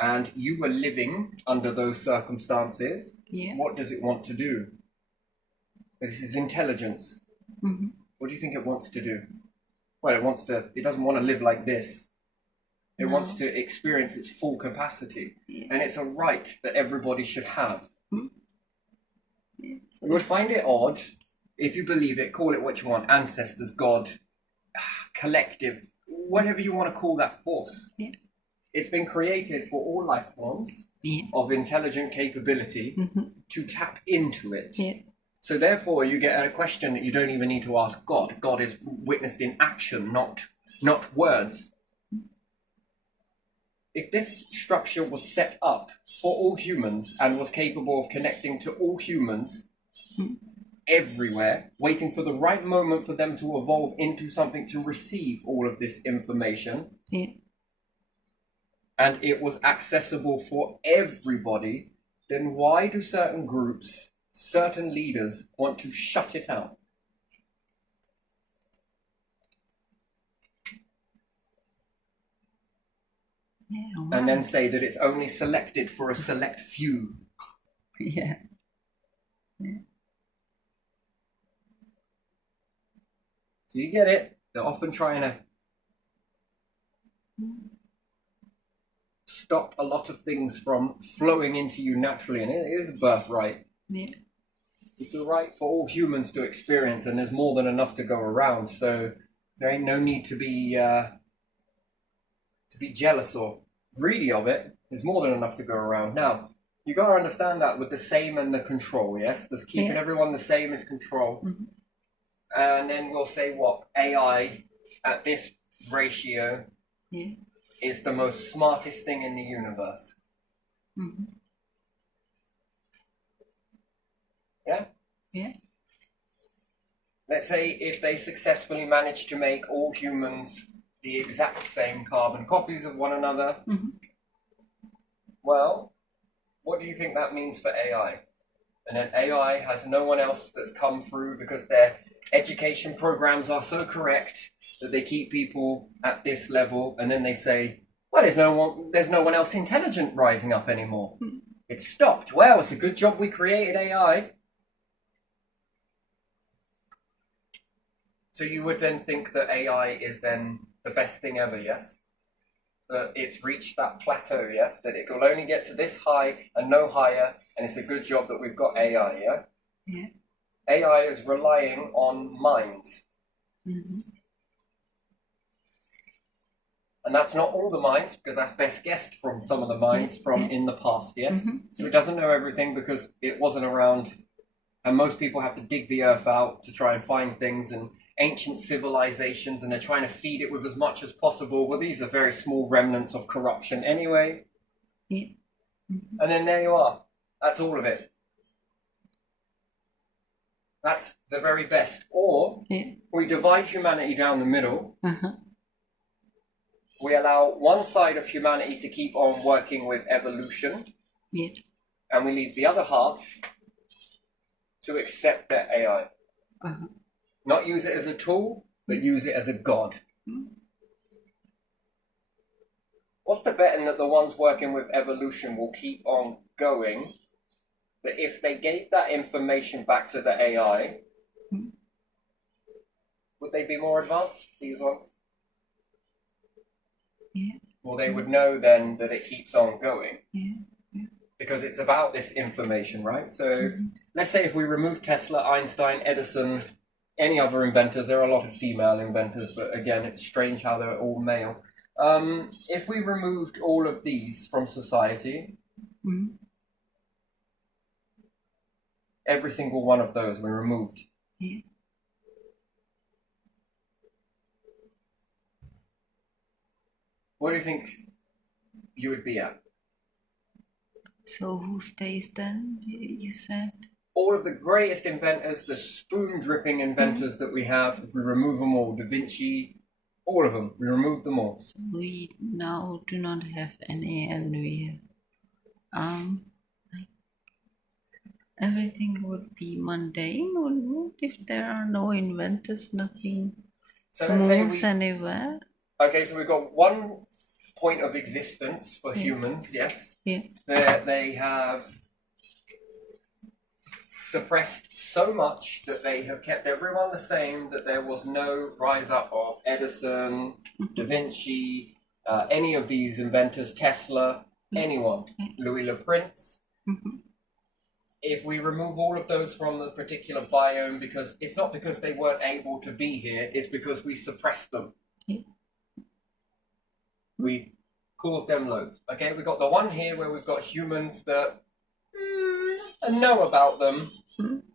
And you were living under those circumstances. Yeah. What does it want to do? This is intelligence. What do you think it wants to do? Well, it doesn't want to live like this. It wants to experience its full capacity. Yeah. And it's a right that everybody should have. Yeah. You would find it odd, if you believe it, call it what you want, ancestors, God, collective, whatever you want to call that force. Yeah. It's been created for all life forms of intelligent capability to tap into it. Yeah. So therefore you get a question that you don't even need to ask God. God is witnessed in action, not words. If this structure was set up for all humans and was capable of connecting to all humans everywhere, waiting for the right moment for them to evolve into something to receive all of this information, and it was accessible for everybody, then why do certain groups, certain leaders want to shut it out? Yeah, and then say that it's only selected for a select few. Yeah. So you get it? They're often trying to stop a lot of things from flowing into you naturally, and it is a birthright. Yeah. It's a right for all humans to experience, and there's more than enough to go around, so there ain't no need to be jealous or greedy of it. There's more than enough to go around. Now, you got to understand that with the same and the control, yes? There's keeping everyone the same is control. And then we'll say what? AI at this ratio is the most smartest thing in the universe. Yeah? Yeah. Let's say if they successfully manage to make all humans the exact same carbon copies of one another, well, what do you think that means for AI? And then AI has no one else that's come through because their education programs are so correct that they keep people at this level, and then they say, well, there's no one else intelligent rising up anymore. It's stopped. Well, it's a good job we created AI. So you would then think that AI is then the best thing ever, yes? That it's reached that plateau, yes? That it will only get to this high and no higher, and it's a good job that we've got AI, yeah? Yeah. AI is relying on minds. And that's not all the minds, because that's best guessed from some of the minds from in the past, yes? So it doesn't know everything because it wasn't around, and most people have to dig the earth out to try and find things, and ancient civilizations, and they're trying to feed it with as much as possible. Well, these are very small remnants of corruption anyway. Yeah. And then there you are. That's all of it. That's the very best. Or we divide humanity down the middle. We allow one side of humanity to keep on working with evolution. Yeah. And we leave the other half to accept their AI. Not use it as a tool, but use it as a god. What's the betting that the ones working with evolution will keep on going? That if they gave that information back to the AI, would they be more advanced, these ones? Yeah. Well, they would know then that it keeps on going. Yeah. Because it's about this information, right? So let's say if we remove Tesla, Einstein, Edison, any other inventors, there are a lot of female inventors, but again, it's strange how they're all male. If we removed all of these from society, every single one of those we removed. Yeah. What do you think you would be at? So who stays then, you said? All of the greatest inventors, the spoon-dripping inventors that we have, if we remove them all, Da Vinci, all of them, we remove them all. So we now do not have any, and we like everything would be mundane, wouldn't it? If there are no inventors, nothing moves anywhere. Okay, so we've got one point of existence for humans, yes. Yeah. They have suppressed so much that they have kept everyone the same, that there was no rise up of Edison, Da Vinci, any of these inventors, Tesla, anyone, Louis Le Prince. If we remove all of those from the particular biome, because it's not because they weren't able to be here, it's because we suppressed them. We caused them loads. Okay, we've got the one here where we've got humans that know about them,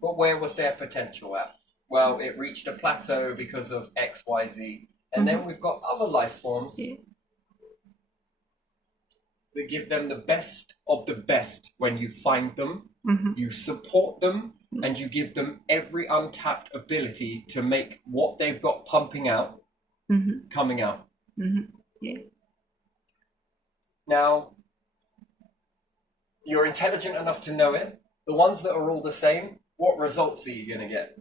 but where was their potential at? Well, it reached a plateau because of X, Y, Z. And then we've got other life forms that give them the best of the best when you find them, you support them, and you give them every untapped ability to make what they've got pumping out, coming out. Yeah. Now, you're intelligent enough to know it. The ones that are all the same, what results are you going to get?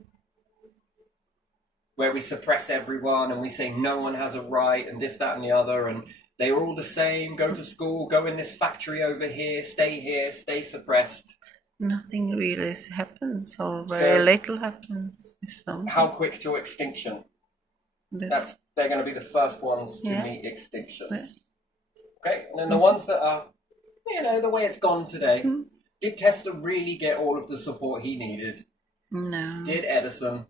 Where we suppress everyone and we say no one has a right and this, that, and the other, and they are all the same, go to school, go in this factory over here, stay suppressed. Nothing really happens, or very little happens. How quick to extinction? They're going to be the first ones to meet extinction. Yeah. Okay, and then the ones that are, the way it's gone today, did Tesla really get all of the support he needed? No. Did Edison?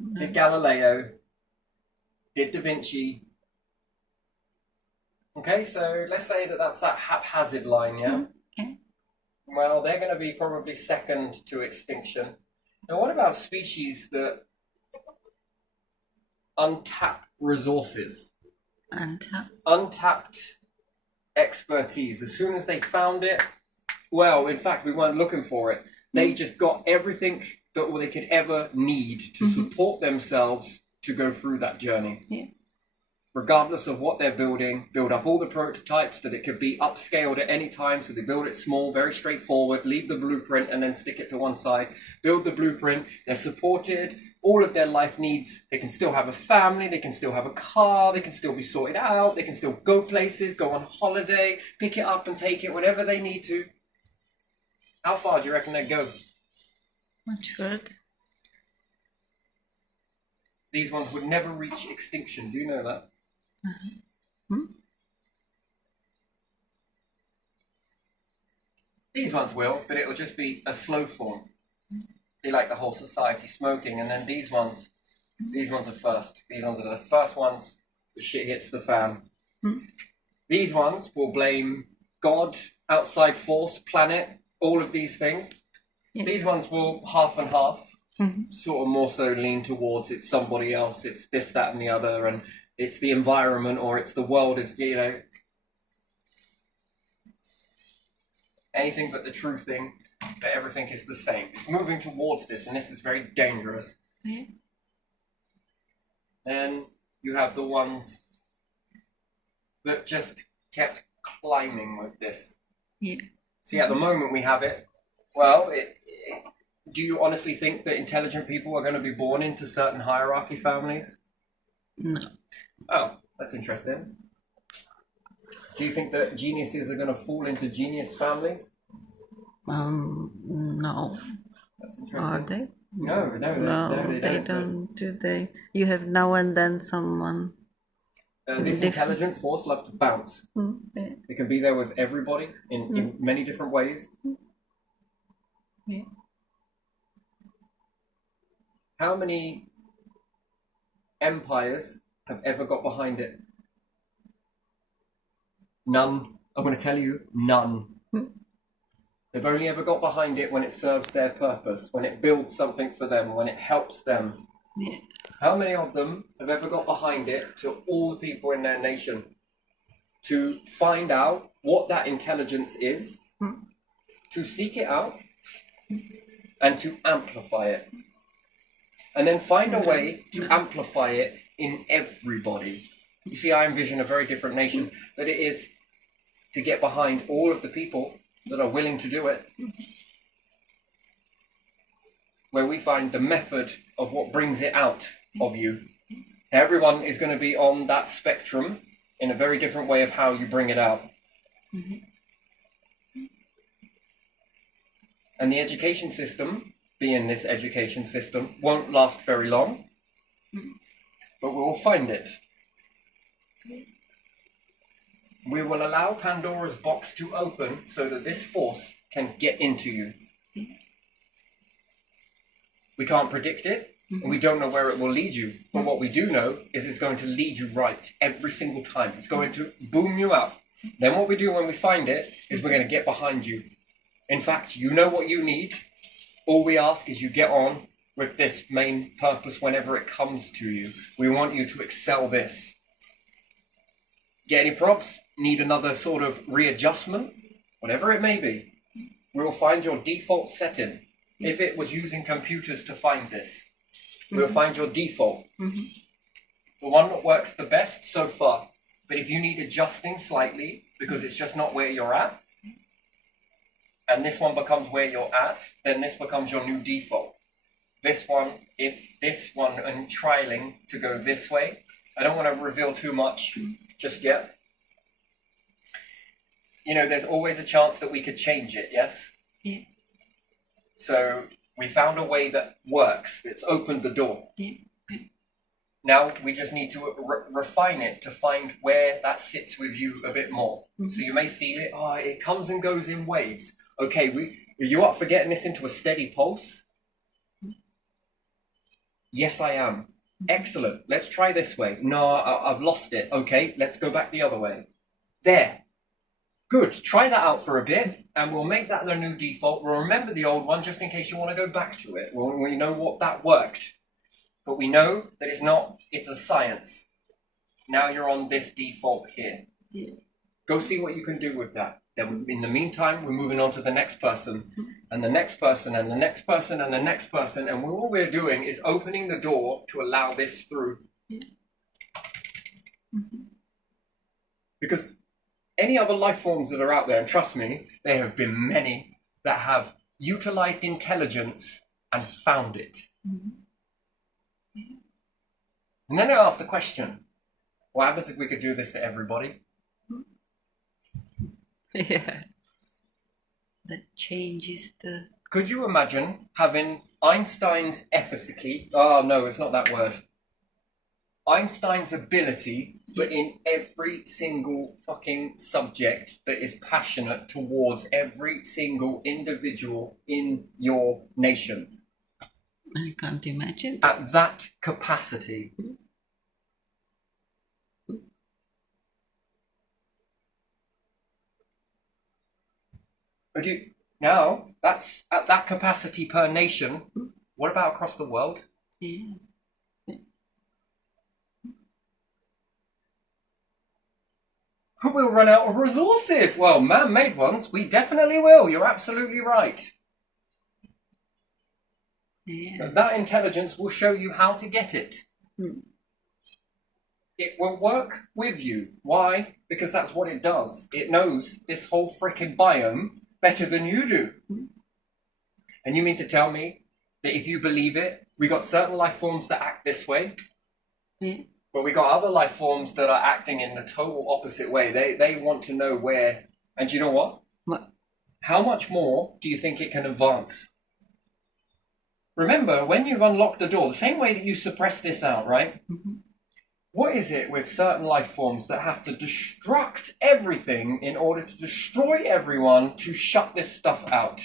No. Did Galileo? Did Da Vinci? Okay, so let's say that that's that haphazard line, yeah? Okay. Well, they're going to be probably second to extinction. Now, what about species that untap resources? Untapped expertise. As soon as they found it, well, in fact, we weren't looking for it. They just got everything that they could ever need to support themselves to go through that journey. Yeah. Regardless of what they're building, build up all the prototypes that it could be upscaled at any time. So they build it small, very straightforward, leave the blueprint and then stick it to one side. Build the blueprint, they're supported. All of their life needs, they can still have a family, they can still have a car, they can still be sorted out, they can still go places, go on holiday, pick it up and take it whenever they need to. How far do you reckon they'd go? Much further. These ones would never reach extinction, do you know that? These ones will, but it'll just be a slow form. They like the whole society smoking, and then these ones are first. These ones are the first ones the shit hits the fan. Hmm. These ones will blame God, outside force, planet, all of these things. Yeah. These ones will half and half, sort of more so lean towards it's somebody else, it's this, that, and the other, and it's the environment or it's the world, is, you know, anything but the true thing, that everything is the same. It's moving towards this, and this is very dangerous. Yeah. Then you have the ones that just kept climbing with this. Yeah. See, at the moment we have it, well, do you honestly think that intelligent people are going to be born into certain hierarchy families? No. Oh, that's interesting. Do you think that geniuses are going to fall into genius families? No. That's interesting. Are they? No, they don't. Do they? You have now and then someone. This intelligent force love to bounce. Yeah. It can be there with everybody in many different ways. Yeah. How many empires have ever got behind it? None. I'm going to tell you, none. They've only ever got behind it when it serves their purpose, when it builds something for them, when it helps them. Yeah. How many of them have ever got behind it to all the people in their nation to find out what that intelligence is, to seek it out, and to amplify it? And then find a way to amplify it in everybody. You see, I envision a very different nation, that it is to get behind all of the people that are willing to do it, where we find the method of what brings it out of you. Everyone is going to be on that spectrum in a very different way of how you bring it out. And the education system, being this education system, won't last very long, but we will find it. We will allow Pandora's box to open so that this force can get into you. We can't predict it, and we don't know where it will lead you. But what we do know is it's going to lead you right every single time. It's going to boom you up. Then what we do when we find it is we're going to get behind you. In fact, you know what you need. All we ask is you get on with this main purpose whenever it comes to you. We want you to excel this. Get any props? Need another sort of readjustment? Whatever it may be. We will find your default setting. If it was using computers to find this, we'll find your default. The one that works the best so far. But if you need adjusting slightly, because it's just not where you're at, and this one becomes where you're at, then this becomes your new default. This one, if this one and trialing to go this way, I don't want to reveal too much just yet. You know, there's always a chance that we could change it, yes? Yeah. So we found a way that works. It's opened the door. Yeah. Now we just need to refine it to find where that sits with you a bit more. So you may feel it, it comes and goes in waves. Okay, are you up for getting this into a steady pulse? Yes, I am. Excellent. Let's try this way. No, I've lost it. Okay, let's go back the other way. There. Good. Try that out for a bit, and we'll make that the new default. We'll remember the old one just in case you want to go back to it. We know what that worked. But we know that it's a science. Now you're on this default here. Yeah. Go see what you can do with that. Then in the meantime, we're moving on to the next person, and the next person, and the next person, and the next person. And all we're doing is opening the door to allow this through. Yeah. Because any other life forms that are out there, and trust me, there have been many that have utilized intelligence and found it. And then I asked the question, what happens if we could do this to everybody? Yeah. That changes the... Could you imagine having Einstein's efficacy? Oh, no, it's not that word. Einstein's ability, but in every single fucking subject that is passionate towards every single individual in your nation. I can't imagine. At that capacity. Now, that's at that capacity per nation. What about across the world? Yeah. We'll run out of resources. Well, man-made ones, we definitely will. You're absolutely right. Yeah. That intelligence will show you how to get it. It will work with you. Why? Because that's what it does. It knows this whole freaking biome better than you do. And you mean to tell me that if you believe it, we got certain life forms that act this way? Yeah. But we got other life forms that are acting in the total opposite way. They want to know where. And you know what? What? How much more do you think it can advance? Remember, when you've unlocked the door, the same way that you suppress this out, right? What is it with certain life forms that have to destruct everything in order to destroy everyone to shut this stuff out?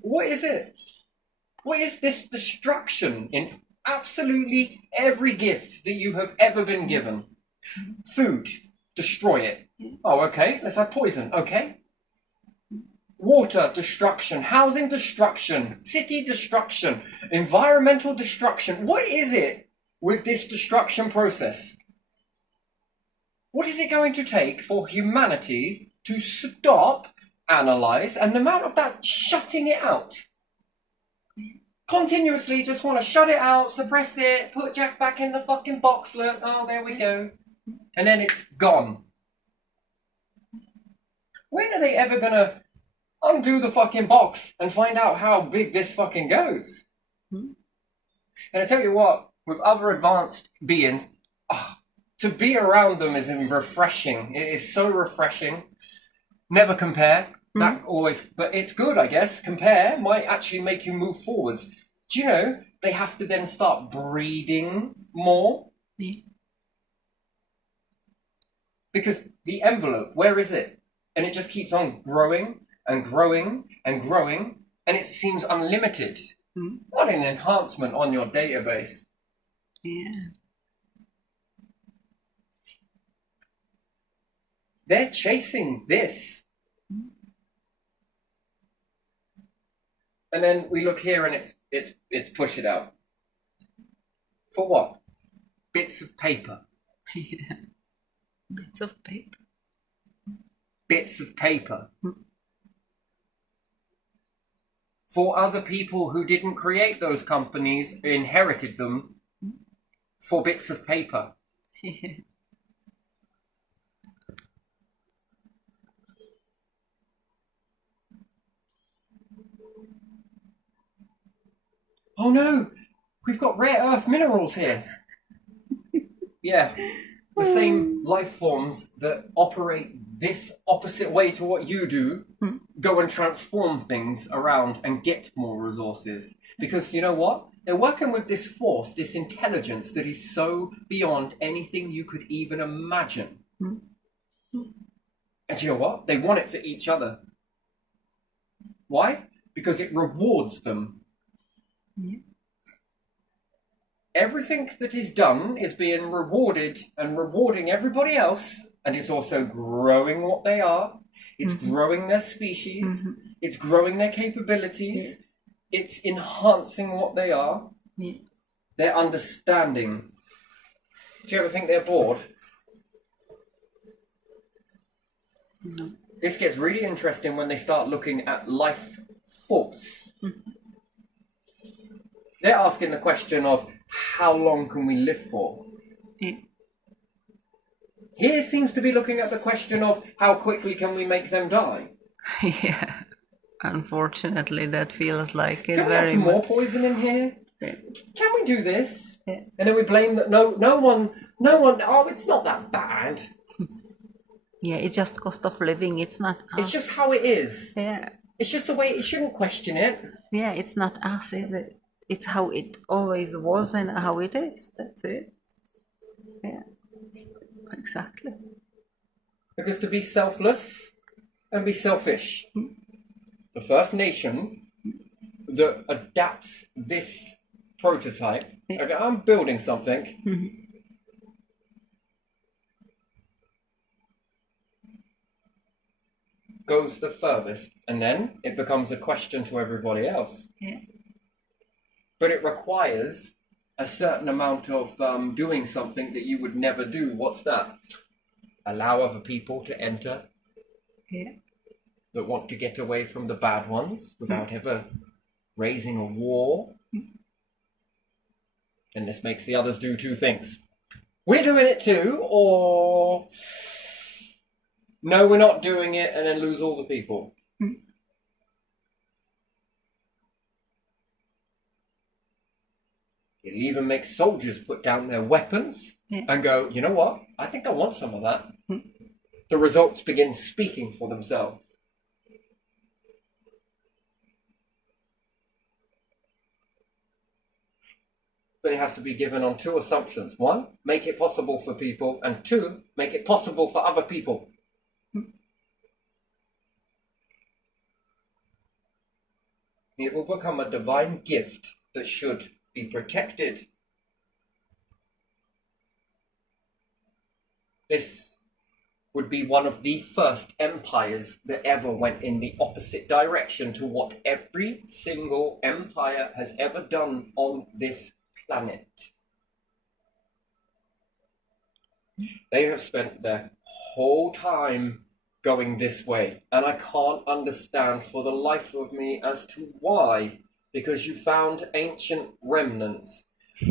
What is it? What is this destruction in absolutely every gift that you have ever been given? Food, destroy it. Oh, okay, let's have poison, okay. Water, destruction. Housing, destruction. City, destruction. Environmental destruction. What is it with this destruction process? What is it going to take for humanity to stop, analyze, and the amount of that shutting it out? Continuously just want to shut it out, suppress it, put Jack back in the fucking box, look, oh, there we go. And then it's gone. When are they ever going to undo the fucking box and find out how big this fucking goes? And I tell you what, with other advanced beings, to be around them is refreshing. It is so refreshing. Never compare. That always, but it's good, I guess. Compare might actually make you move forwards. Do you know they have to then start breeding more? Yeah. Because the envelope, where is it? And it just keeps on growing and growing and growing, and it seems unlimited. What an enhancement on your database. Yeah. They're chasing this. And then we look here and it's push it out. For what? Bits of paper. Yeah. Bits of paper. Bits of paper. For other people who didn't create those companies, inherited them for bits of paper. Yeah. Oh no, we've got rare earth minerals here. Yeah, the same life forms that operate this opposite way to what you do go and transform things around and get more resources. Because you know what? They're working with this force, this intelligence that is so beyond anything you could even imagine. And you know what? They want it for each other. Why? Because it rewards them. Yeah. Everything that is done is being rewarded and rewarding everybody else, and it's also growing what they are. It's growing their species. It's growing their capabilities. It's enhancing what they are. Yeah. They're understanding. Do you ever think they're bored? No. This gets really interesting when they start looking at life force. They're asking the question of how long can we live for? Yeah. Here seems to be looking at the question of how quickly can we make them die? Yeah. Unfortunately, that feels like it Can we have very some more much. poison in here? Yeah. Can we do this? Yeah. And then we blame that no one, oh, it's not that bad. Yeah, it's just cost of living. It's not us. It's just how it is. Yeah. It's just the way, you shouldn't question it. Yeah, it's not us, is it? It's how it always was and how it is. That's it. Yeah. Exactly. Because to be selfless and be selfish, the first nation that adapts this prototype, okay, I'm building something. goes the furthest, and then it becomes a question to everybody else. Yeah. But it requires a certain amount of doing something that you would never do. What's that? Allow other people to enter. Yeah. That want to get away from the bad ones without ever raising a war. And this makes the others do two things. We're doing it too, or no, we're not doing it, and then lose all the people. It'll even make soldiers put down their weapons and go, you know what? I think I want some of that. The results begin speaking for themselves. But it has to be given on two assumptions. One, make it possible for people, and two, make it possible for other people. It will become a divine gift that should be protected. This would be one of the first empires that ever went in the opposite direction to what every single empire has ever done on this planet. They have spent their whole time going this way, and I can't understand for the life of me as to why, because you found ancient remnants.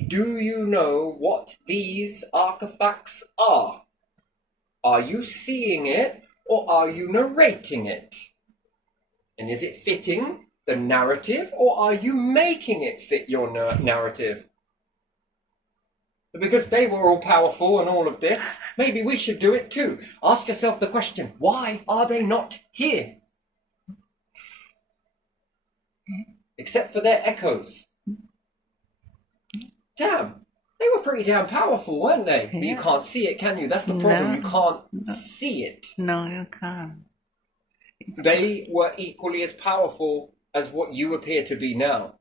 Do you know what these artifacts are? Are you seeing it, or are you narrating it? And is it fitting the narrative, or are you making it fit your narrative? Because they were all powerful and all of this, maybe we should do it too. Ask yourself the question, why are they not here? Except for their echoes. Damn, they were pretty damn powerful, weren't they? But you can't see it, can you? That's the problem, you can't see it. No, you can't. They were equally as powerful as what you appear to be now.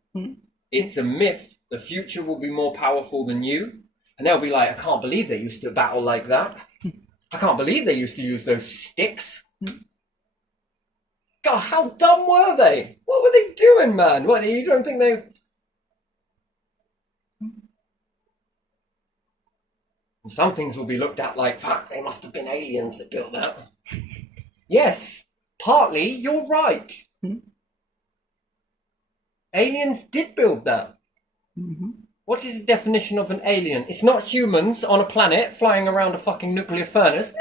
It's a myth. The future will be more powerful than you. And they'll be like, I can't believe they used to battle like that. I can't believe they used to use those sticks. God, how dumb were they? What were they doing, man? What, you don't think they... Some things will be looked at like, fuck, they must have been aliens that built that. Yes, partly, you're right. Aliens did build that. What is the definition of an alien? It's not humans on a planet flying around a fucking nuclear furnace.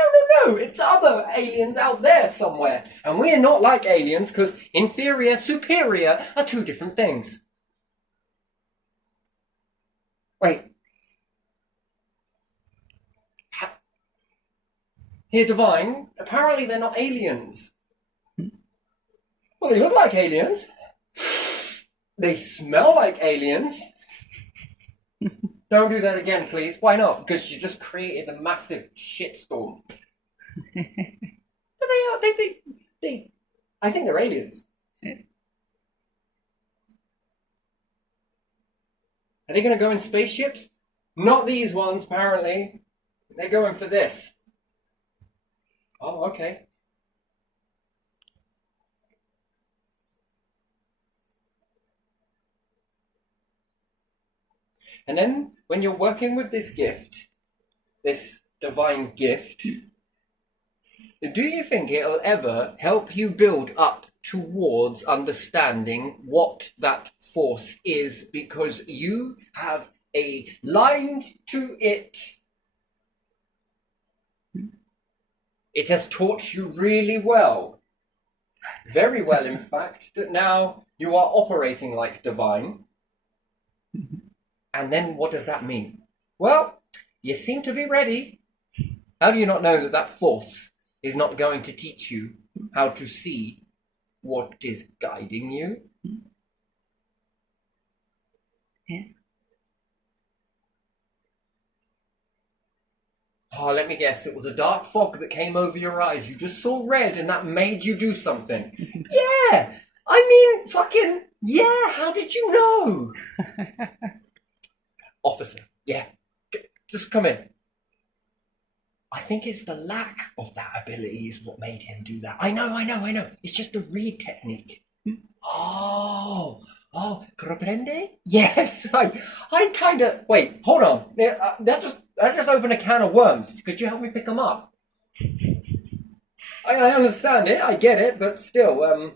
No, it's other aliens out there somewhere. And we're not like aliens because inferior, superior are two different things. Wait. Here, Divine, apparently they're not aliens. Well, they look like aliens. They smell like aliens. Don't do that again, please. Why not? Because you just created a massive shitstorm. But they I think they're aliens. Are they going to go in spaceships? Not these ones, apparently. They're going for this. Oh, okay. And then, when you're working with this gift, this divine gift, do you think it'll ever help you build up towards understanding what that force is? Because you have a line to it. It has taught you really well. Very well, in fact, that now you are operating like divine. And then what does that mean? Well, you seem to be ready. How do you not know that that force is not going to teach you how to see what is guiding you? Yeah. Oh, let me guess, it was a dark fog that came over your eyes. You just saw red and that made you do something. Yeah! I mean, fucking, yeah, how did you know? Officer, yeah, just come in. I think it's the lack of that ability is what made him do that. I know. It's just the read technique. Oh, comprende? Yes, I kind of. Wait, hold on. That just opened a can of worms. Could you help me pick them up? I understand it. I get it, but still,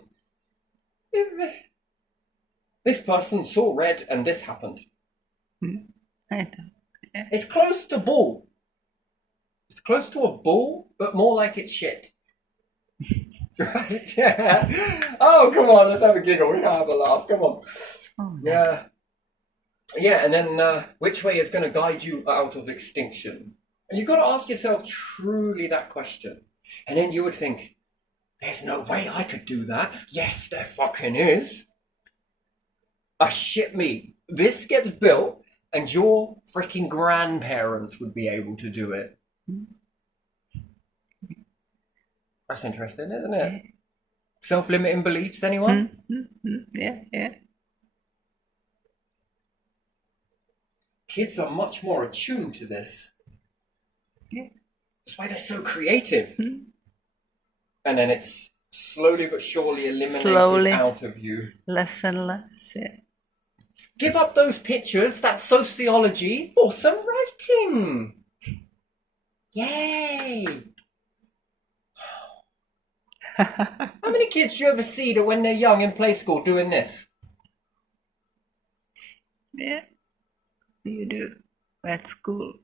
this person saw red and this happened. I don't. Yeah. It's close to bull. It's close to a bull, but more like it's shit. Right? Yeah. Oh, come on, let's have a giggle. We can have a laugh. Come on. Oh, Yeah. Yeah, and then which way is going to guide you out of extinction? And you've got to ask yourself truly that question. And then you would think, there's no way I could do that. Yes, there fucking is. Shit me. This gets built and your freaking grandparents would be able to do it. That's interesting, isn't it? Yeah. Self-limiting beliefs, anyone? Yeah. Kids are much more attuned to this. Yeah. That's why they're so creative. And then it's slowly but surely eliminated out of you. Less and less, yeah. Give up those pictures, that sociology, for some writing. Yay! How many kids do you ever see that when they're young in play school doing this? Yeah, you do. At school.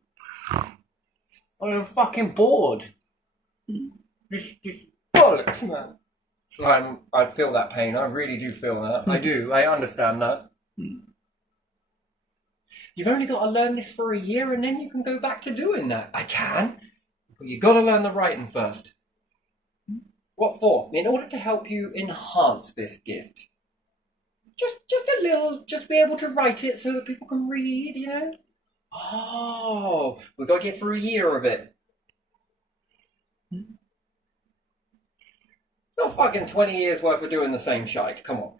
I'm fucking bored. This bollocks, man. I feel that pain. I really do feel that. I do. I understand that. You've only got to learn this for a year and then you can go back to doing that. I can. But you've got to learn the writing first. What for? In order to help you enhance this gift. Just a little, just be able to write it so that people can read, you know? Oh, we've got to get through a year of it. Not fucking 20 years worth of doing the same shite. Come on.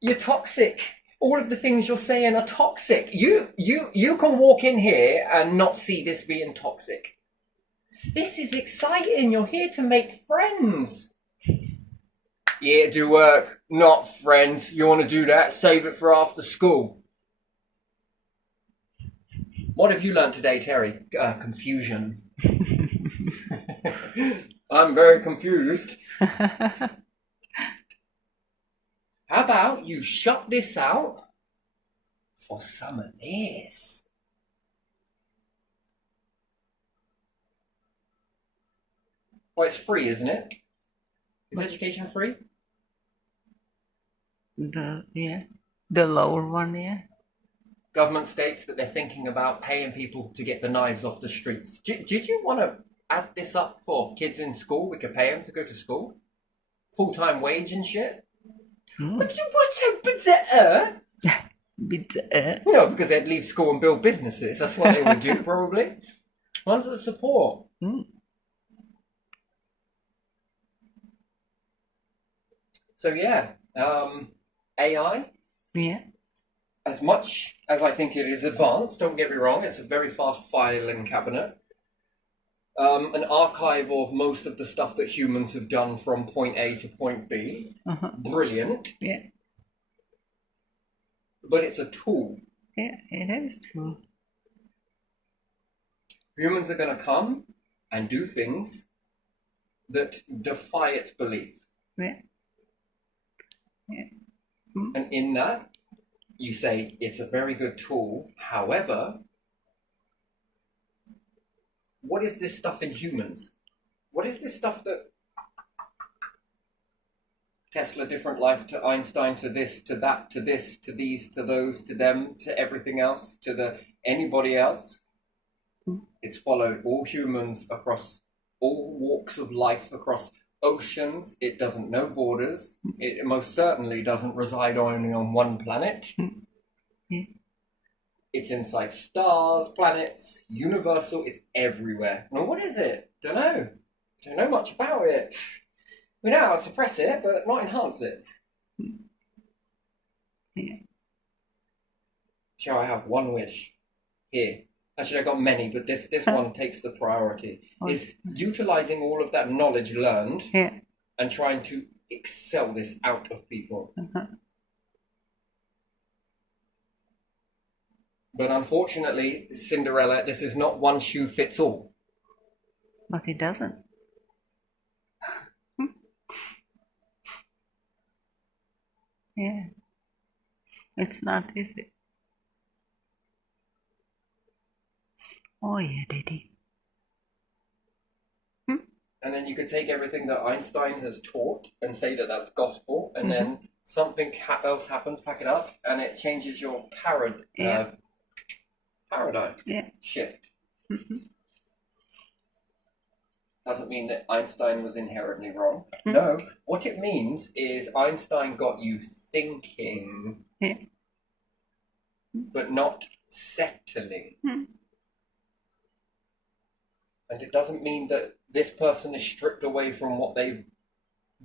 You're toxic. All of the things you're saying are toxic. You can walk in here and not see this being toxic. This is exciting. You're here to make friends. Yeah, do work, not friends. You want to do that? Save it for after school. What have you learned today, Terry? Confusion. I'm very confused. How about you shut this out for some of this? Well, it's free, isn't it? Is education free? The lower one, yeah. Government states that they're thinking about paying people to get the knives off the streets. Did you want to add this up for kids in school? We could pay them to go to school? Full-time wage and shit? What's a bizarre? Bizarre? No, because they'd leave school and build businesses. That's what they would do, probably. Ones that support. So yeah, AI. Yeah. As much as I think it is advanced, don't get me wrong, it's a very fast filing cabinet. An archive of most of the stuff that humans have done from point A to point B. Brilliant. Yeah. But it's a tool. Yeah, it is true. Humans are going to come and do things that defy its belief. Yeah. Yeah. And in that, you say it's a very good tool. However, what is this stuff in humans? What is this stuff that Tesla, different life, to Einstein, to this, to that, to this, to these, to those, to them, to everything else, to the anybody else? It's followed all humans across all walks of life, across oceans. It doesn't know borders. It most certainly doesn't reside only on one planet. Yeah. It's inside stars, planets, universal. It's everywhere. Now, what is it? Don't know much about it. We know how to suppress it, but not enhance it. Yeah. Sure, I have one wish here. Actually, I got many, but this one takes the priority. Is utilizing all of that knowledge learned and trying to excel this out of people. But unfortunately, Cinderella, this is not one shoe fits all. But it doesn't. Yeah. It's not, is it? Oh yeah, Daddy. And then you could take everything that Einstein has taught and say that that's gospel, and then something else happens, pack it up, and it changes your paradigm shift. Doesn't mean that Einstein was inherently wrong. No, what it means is Einstein got you thinking, but not settling. And it doesn't mean that this person is stripped away from what they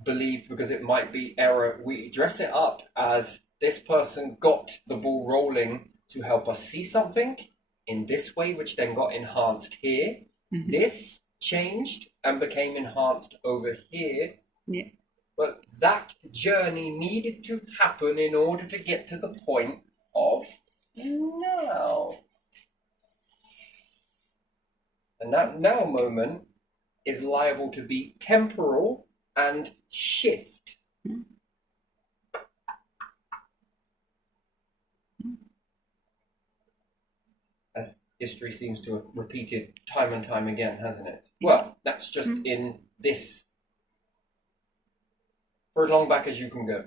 believe because it might be error. We dress it up as this person got the ball rolling to help us see something in this way, which then got enhanced here. This changed and became enhanced over here. Yeah. But that journey needed to happen in order to get to the point of now. And that now moment is liable to be temporal and shift. As history seems to have repeated time and time again, hasn't it? Well, that's just in this, for as long back as you can go.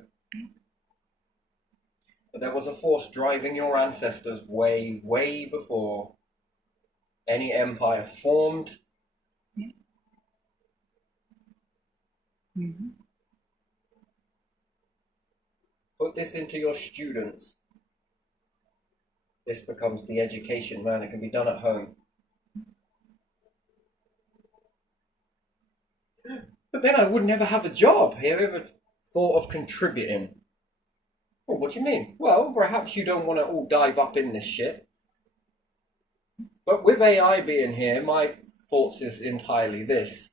But there was a force driving your ancestors way, way before any empire formed. Put this into your students. This becomes the education, man. It can be done at home. But then I would never have a job. Have you ever thought of contributing? Well, what do you mean? Well, perhaps you don't want to all dive up in this shit. But with AI being here, my thoughts is entirely this.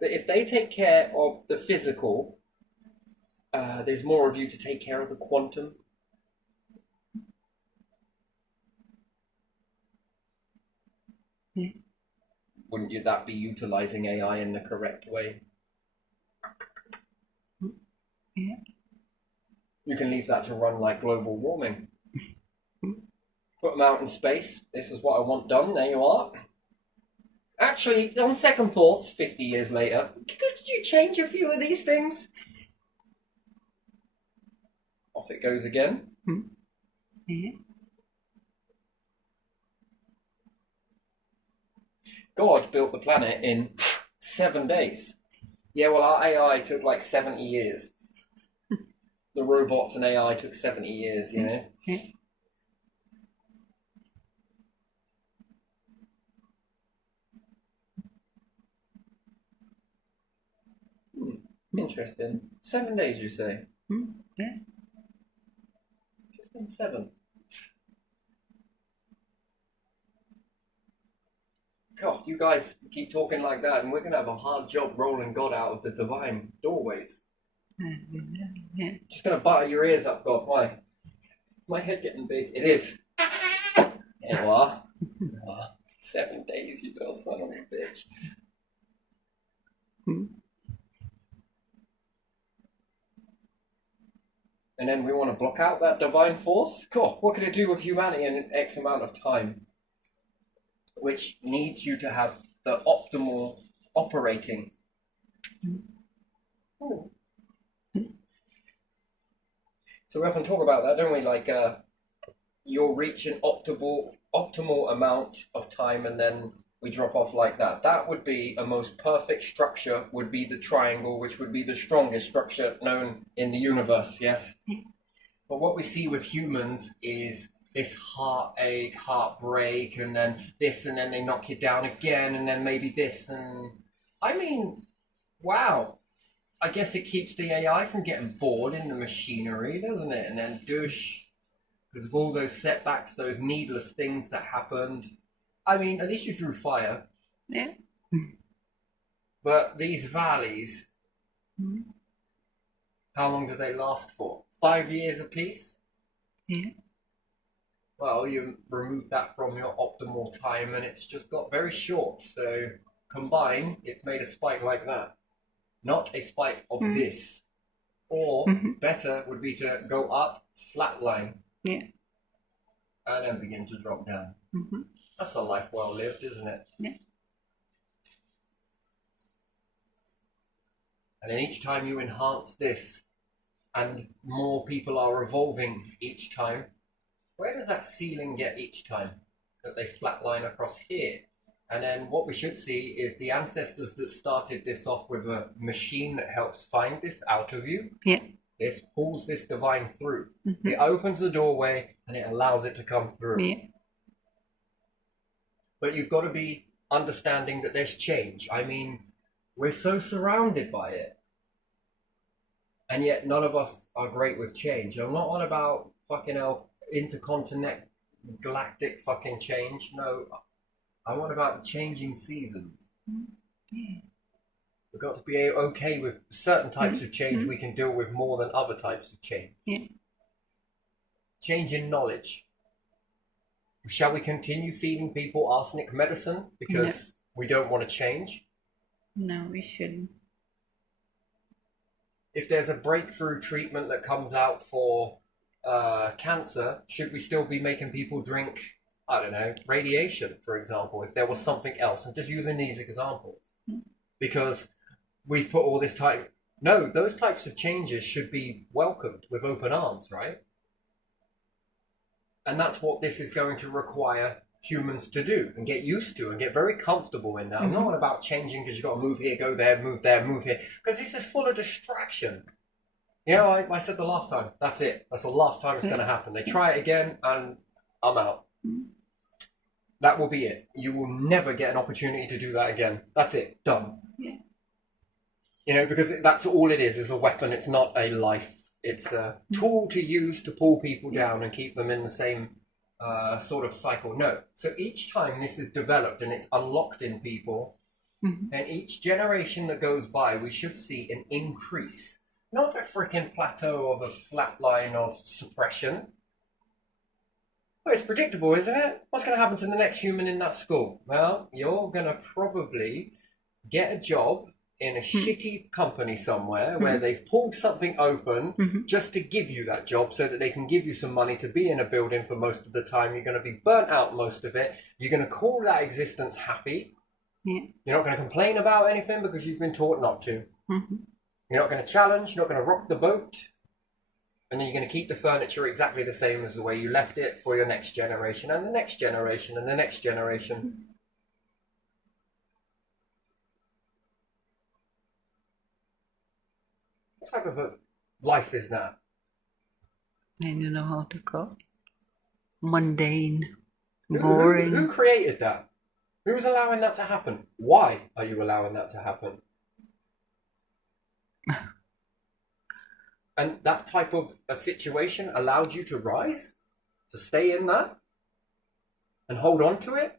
That if they take care of the physical, there's more of you to take care of the quantum. Wouldn't you that be utilizing AI in the correct way? Yeah. You can leave that to run like global warming. Put them out in space. This is what I want done. There you are. Actually, on second thoughts, 50 years later, could you change a few of these things? Off it goes again. Yeah. God built the planet in 7 days. Yeah, well, our AI took like 70 years. The robots and AI took 70 years, you know? Yeah. Interesting. 7 days, you say? Yeah. Just in 7. God, you guys keep talking like that, and we're going to have a hard job rolling God out of the divine doorways. Yeah. Just going to butter your ears up, God. Why? Is my head getting big? It is. There you are. 7 days, you little son of a bitch. And then we want to block out that divine force? Cool. What can it do with humanity in X amount of time? Which needs you to have the optimal operating. So we often talk about that, don't we? Like you'll reach an optimal amount of time and then we drop off like that. That would be a most perfect structure, would be the triangle, which would be the strongest structure known in the universe, yes? But what we see with humans is this heartache, heartbreak, and then this, and then they knock you down again, and then maybe this, and I mean, wow. I guess it keeps the AI from getting bored in the machinery, doesn't it? And then douche, because of all those setbacks, those needless things that happened. I mean, at least you drew fire. Yeah. But these valleys, how long do they last for? 5 years apiece? Yeah. Well, you remove that from your optimal time and it's just got very short. So combined, it's made a spike like that. Not a spike of this. Or better would be to go up, flatline. Yeah. And then begin to drop down. That's a life well lived, isn't it? Yeah. And then each time you enhance this, and more people are evolving each time, where does that ceiling get each time? That they flatline across here. And then what we should see is the ancestors that started this off with a machine that helps find this out of you. Yeah. This pulls this divine through. It opens the doorway and it allows it to come through. Yeah. But you've got to be understanding that there's change. I mean, we're so surrounded by it. And yet none of us are great with change. I'm not on about fucking hell intercontinental galactic fucking change. No, I want about changing seasons. Yeah. We've got to be okay with certain types of change we can deal with more than other types of change. Yeah. Change in knowledge. Shall we continue feeding people arsenic medicine because we don't want to change? No, we shouldn't. If there's a breakthrough treatment that comes out for cancer, should we still be making people drink, I don't know, radiation, for example, if there was something else? I'm just using these examples because we've put all this time. No, those types of changes should be welcomed with open arms, right? And that's what this is going to require humans to do and get used to and get very comfortable in that. I'm not about changing because you've got to move here, go there, move here, because this is full of distraction. You know, I said the last time, that's it. That's the last time it's going to happen. They try it again and I'm out. That will be it. You will never get an opportunity to do that again. That's it. Done. Yeah. You know, because that's all it is a weapon. It's not a life. It's a tool to use to pull people down and keep them in the same sort of cycle. No. So each time this is developed and it's unlocked in people, and each generation that goes by, we should see an increase. Not a freaking plateau of a flat line of suppression. Well, it's predictable, isn't it? What's going to happen to the next human in that school? Well, you're going to probably get a job in a shitty company somewhere where they've pulled something open just to give you that job so that they can give you some money to be in a building for most of the time. You're going to be burnt out most of it. You're going to call that existence happy. Yeah. You're not going to complain about anything because you've been taught not to. You're not going to challenge. You're not going to rock the boat. And then you're going to keep the furniture exactly the same as the way you left it for your next generation and the next generation and the next generation. What type of a life is that? And you know how to cope. Mundane. Boring. Who created that? Who's allowing that to happen? Why are you allowing that to happen? And that type of a situation allowed you to rise? To stay in that? And hold on to it?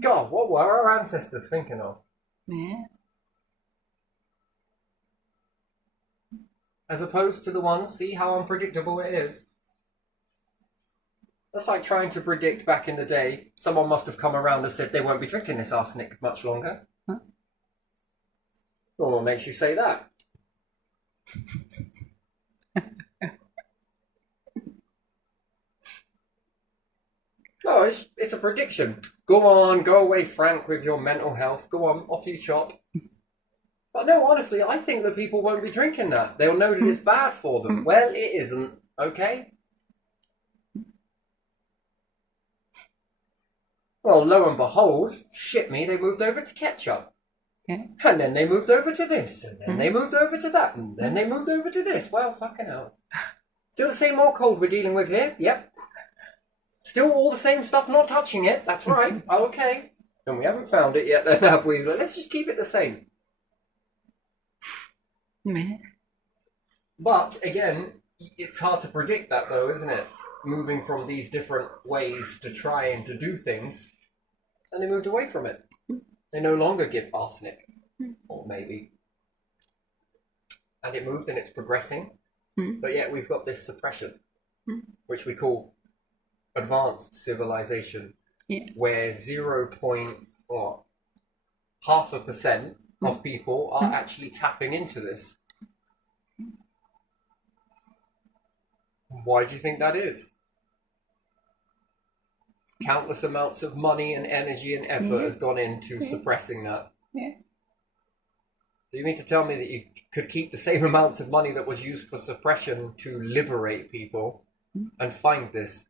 God, what were our ancestors thinking of? Yeah. As opposed to the ones, see how unpredictable it is? That's like trying to predict back in the day. Someone must have come around and said they won't be drinking this arsenic much longer. Well, what makes you say that? No, it's a prediction. Go on, go away, Frank, with your mental health. Go on, off you chop. But no, honestly, I think that people won't be drinking that. They'll know that it's bad for them. Well, it isn't, okay? Well, lo and behold, shit me, they moved over to ketchup. Yeah. And then they moved over to this, and then they moved over to that, and then they moved over to this. Well, fucking hell. Still the same old cold we're dealing with here, yep. Still all the same stuff, not touching it, that's right, okay. And we haven't found it yet then, have we? Let's just keep it the same. Yeah. But, again, it's hard to predict that though, isn't it? moving from these different ways to try and to do things, and they moved away from it. They no longer give arsenic, or maybe. And it moved and it's progressing, but yet we've got this suppression, which we call advanced civilization, where 0.5% of people are actually tapping into this. Why do you think that is? Countless amounts of money and energy and effort has gone into suppressing that. So you mean to tell me that you could keep the same amounts of money that was used for suppression to liberate people and find this,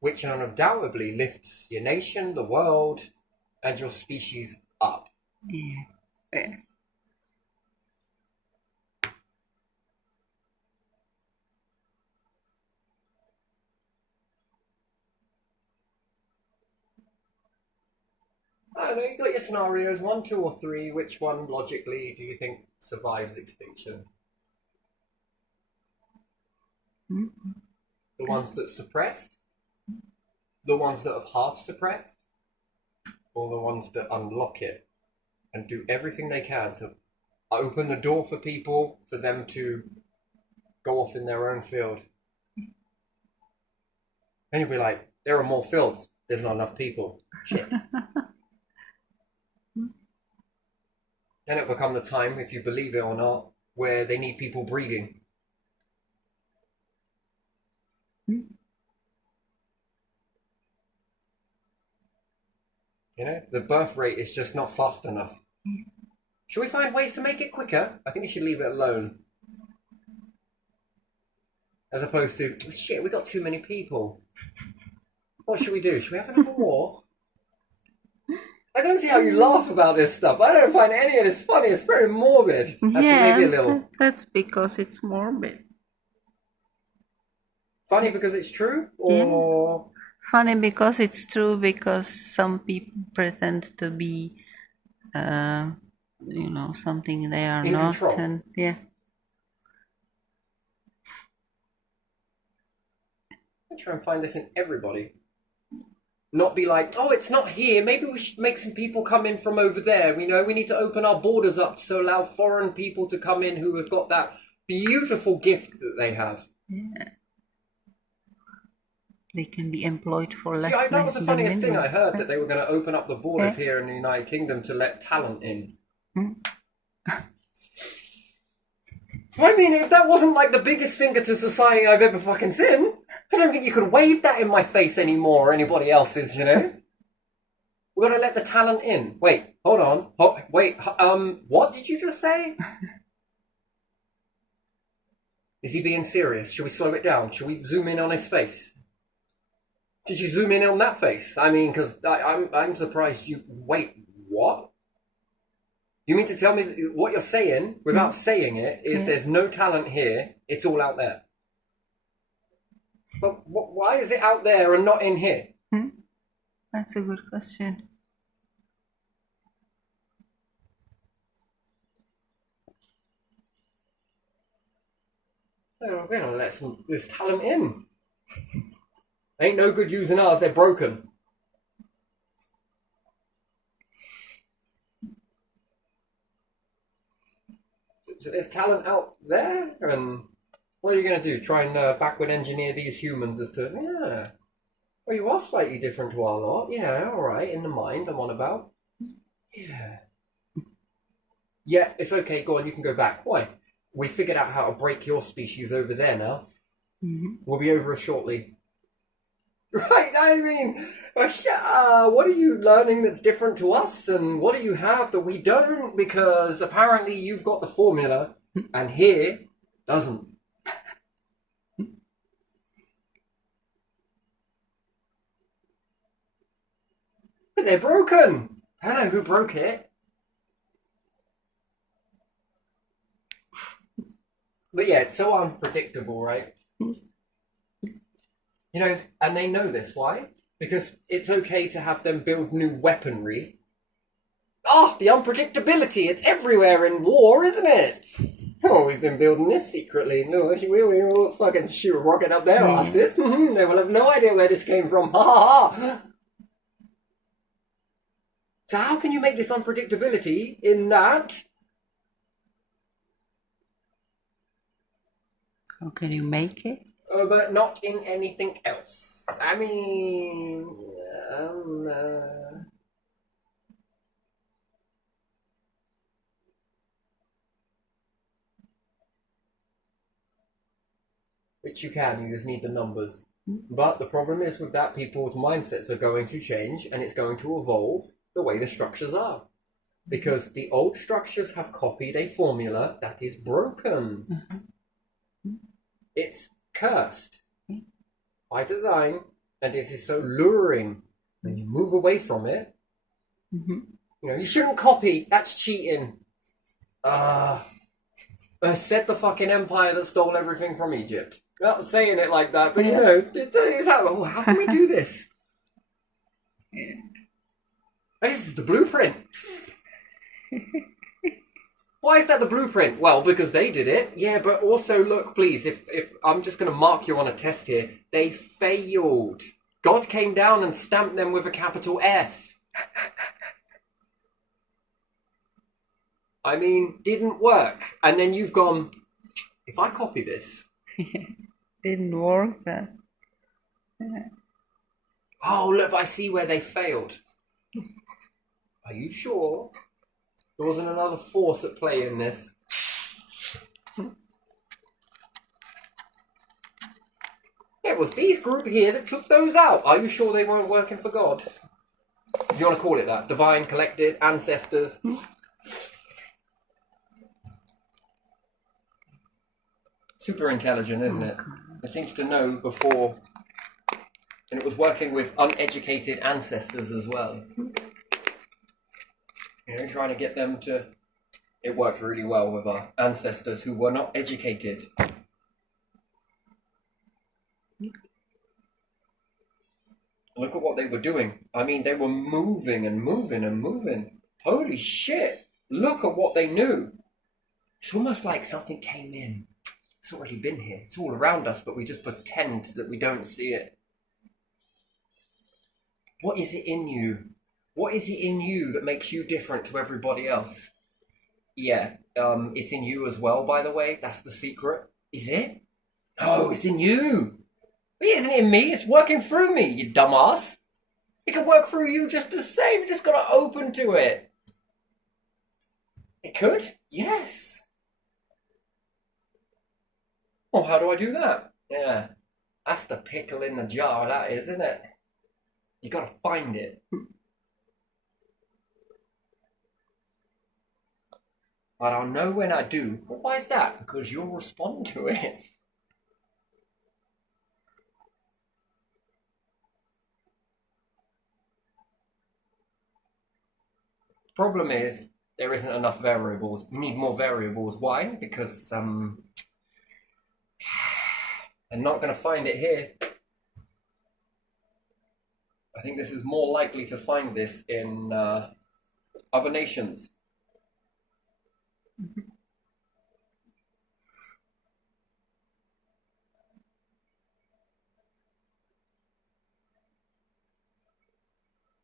which undoubtedly lifts your nation, the world, and your species up? I don't know, you've got your scenarios, 1, 2, or 3. Which one, logically, do you think survives extinction? The ones that suppressed? The ones that have half suppressed? Or the ones that unlock it and do everything they can to open the door for people, for them to go off in their own field? And you'll be like, there are more fields, there's not enough people. Shit. Then it'll become the time, if you believe it or not, where they need people breeding. You know, the birth rate is just not fast enough. Should we find ways to make it quicker? I think we should leave it alone. As opposed to, shit, we got too many people. What should we do? Should we have another war? I don't see how you laugh about this stuff. I don't find any of this funny. It's very morbid. Maybe a little. That's because it's morbid. Funny because it's true? Or funny because it's true, because some people pretend to be, something they are in not. Control. And, I try and find this in everybody. Not be like, oh, it's not here. Maybe we should make some people come in from over there. You know, we need to open our borders up to allow foreign people to come in who have got that beautiful gift that they have. Yeah. They can be employed for less. That was the funniest thing I heard, that they were going to open up the borders here in the United Kingdom to let talent in. I mean, if that wasn't like the biggest finger to society I've ever fucking seen, I don't think you could wave that in my face anymore, or anybody else's, you know? We're going to let the talent in. Wait, hold on. What did you just say? Is he being serious? Should we slow it down? Should we zoom in on his face? Did you zoom in on that face? I mean, because I'm surprised you... Wait, what? You mean to tell me that what you're saying, without saying it, is there's no talent here, it's all out there? But why is it out there and not in here? That's a good question. We're going to let this talent in. Ain't no good using ours, they're broken. So there's talent out there, and what are you going to do? Try and backward engineer these humans as to, well, you are slightly different to our lot. Yeah, all right, in the mind, I'm on about. Yeah, it's okay, go on, you can go back. Why? We figured out how to break your species over there now. We'll be over shortly. Right, I mean, what are you learning that's different to us, and what do you have that we don't? Because apparently you've got the formula, and here doesn't. But they're broken. I don't know who broke it. But yeah, it's so unpredictable, right? You know, and they know this. Why? Because it's okay to have them build new weaponry. The unpredictability, it's everywhere in war, isn't it? Oh, we've been building this secretly. No, we'll fucking shoot a rocket up their asses. They will have no idea where this came from. Ha ha ha! So how can you make this unpredictability in that? How can you make it? But not in anything else. I mean... Which you can, you just need the numbers. But the problem is with that, people's mindsets are going to change and it's going to evolve the way the structures are. Because the old structures have copied a formula that is broken. It's cursed by design, and it is so luring. When you move away from it, you know, you shouldn't copy. That's cheating. Said the fucking empire that stole everything from Egypt. Not saying it like that, but you know, how can we do this? This is the blueprint. Why is that the blueprint? Well, because they did it. Yeah, but also, look, please, if I'm just going to mark you on a test here, they failed. God came down and stamped them with a capital F. I mean, didn't work. And then you've gone, if I copy this... Didn't work, but... Oh, look, I see where they failed. Are you sure there wasn't another force at play in this? It was these group here that took those out. Are you sure they weren't working for God? If you want to call it that. Divine, collective, ancestors. Super intelligent, isn't it? It seems to know before... And it was working with uneducated ancestors as well. You know, trying to get them to... It worked really well with our ancestors who were not educated. Look at what they were doing. I mean, they were moving and moving and moving. Holy shit. Look at what they knew. It's almost like something came in. It's already been here. It's all around us, but we just pretend that we don't see it. What is it in you? What is it in you that makes you different to everybody else? Yeah, it's in you as well, by the way. That's the secret. Is it? No, it's in you. It isn't in me. It's working through me, you dumbass. It can work through you just the same. You just got to open to it. It could? Yes. Well, how do I do that? Yeah, that's the pickle in the jar, that is, isn't it? You got to find it. But I'll know when I do. Well, why is that? Because you'll respond to it. Problem is, there isn't enough variables. We need more variables. Why? Because I'm not going to find it here. I think this is more likely to find this in other nations.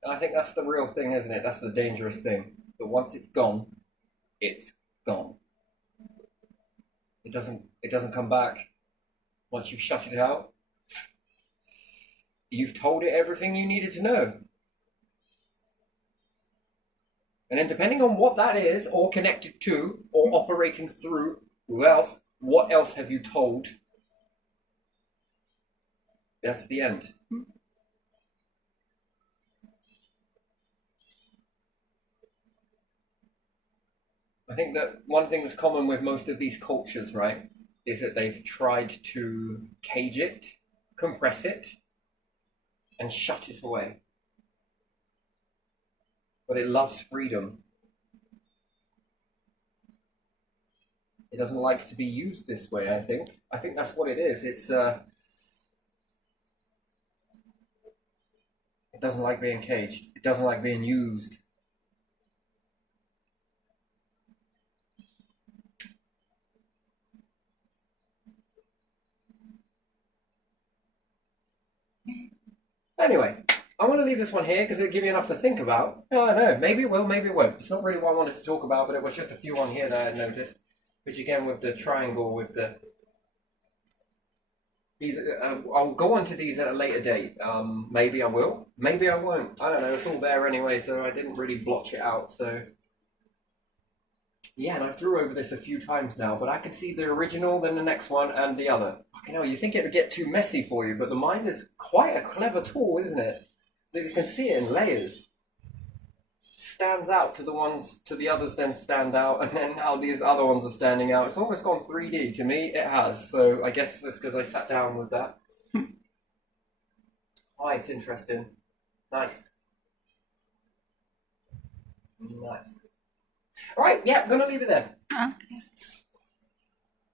And I think that's the real thing, isn't it? That's the dangerous thing. But once it's gone, it's gone. It doesn't come back. Once you've shut it out, you've told it everything you needed to know. And then depending on what that is, or connected to, or operating through, who else, what else have you told? That's the end. I think that one thing that's common with most of these cultures, right, is that they've tried to cage it, compress it, and shut it away. But it loves freedom. It doesn't like to be used this way, I think. I think that's what it is. It doesn't like being caged. It doesn't like being used. Anyway, I want to leave this one here because it'll give you enough to think about. I don't know. Maybe it will, maybe it won't. It's not really what I wanted to talk about, but it was just a few on here that I had noticed. Which again, with the triangle, with the these, I'll go on to these at a later date. Maybe I will. Maybe I won't. I don't know. It's all there anyway, so I didn't really blotch it out. So yeah, and I've drew over this a few times now, but I can see the original, then the next one, and the other. You know, you think it would get too messy for you, but the mind is quite a clever tool, isn't it? That you can see it in layers. Stands out to the others then stand out, and then now these other ones are standing out. It's almost gone 3D. To me, it has. So I guess that's because I sat down with that. Oh, it's interesting. Nice. Nice. All right, yeah, I'm going to leave it there. Okay.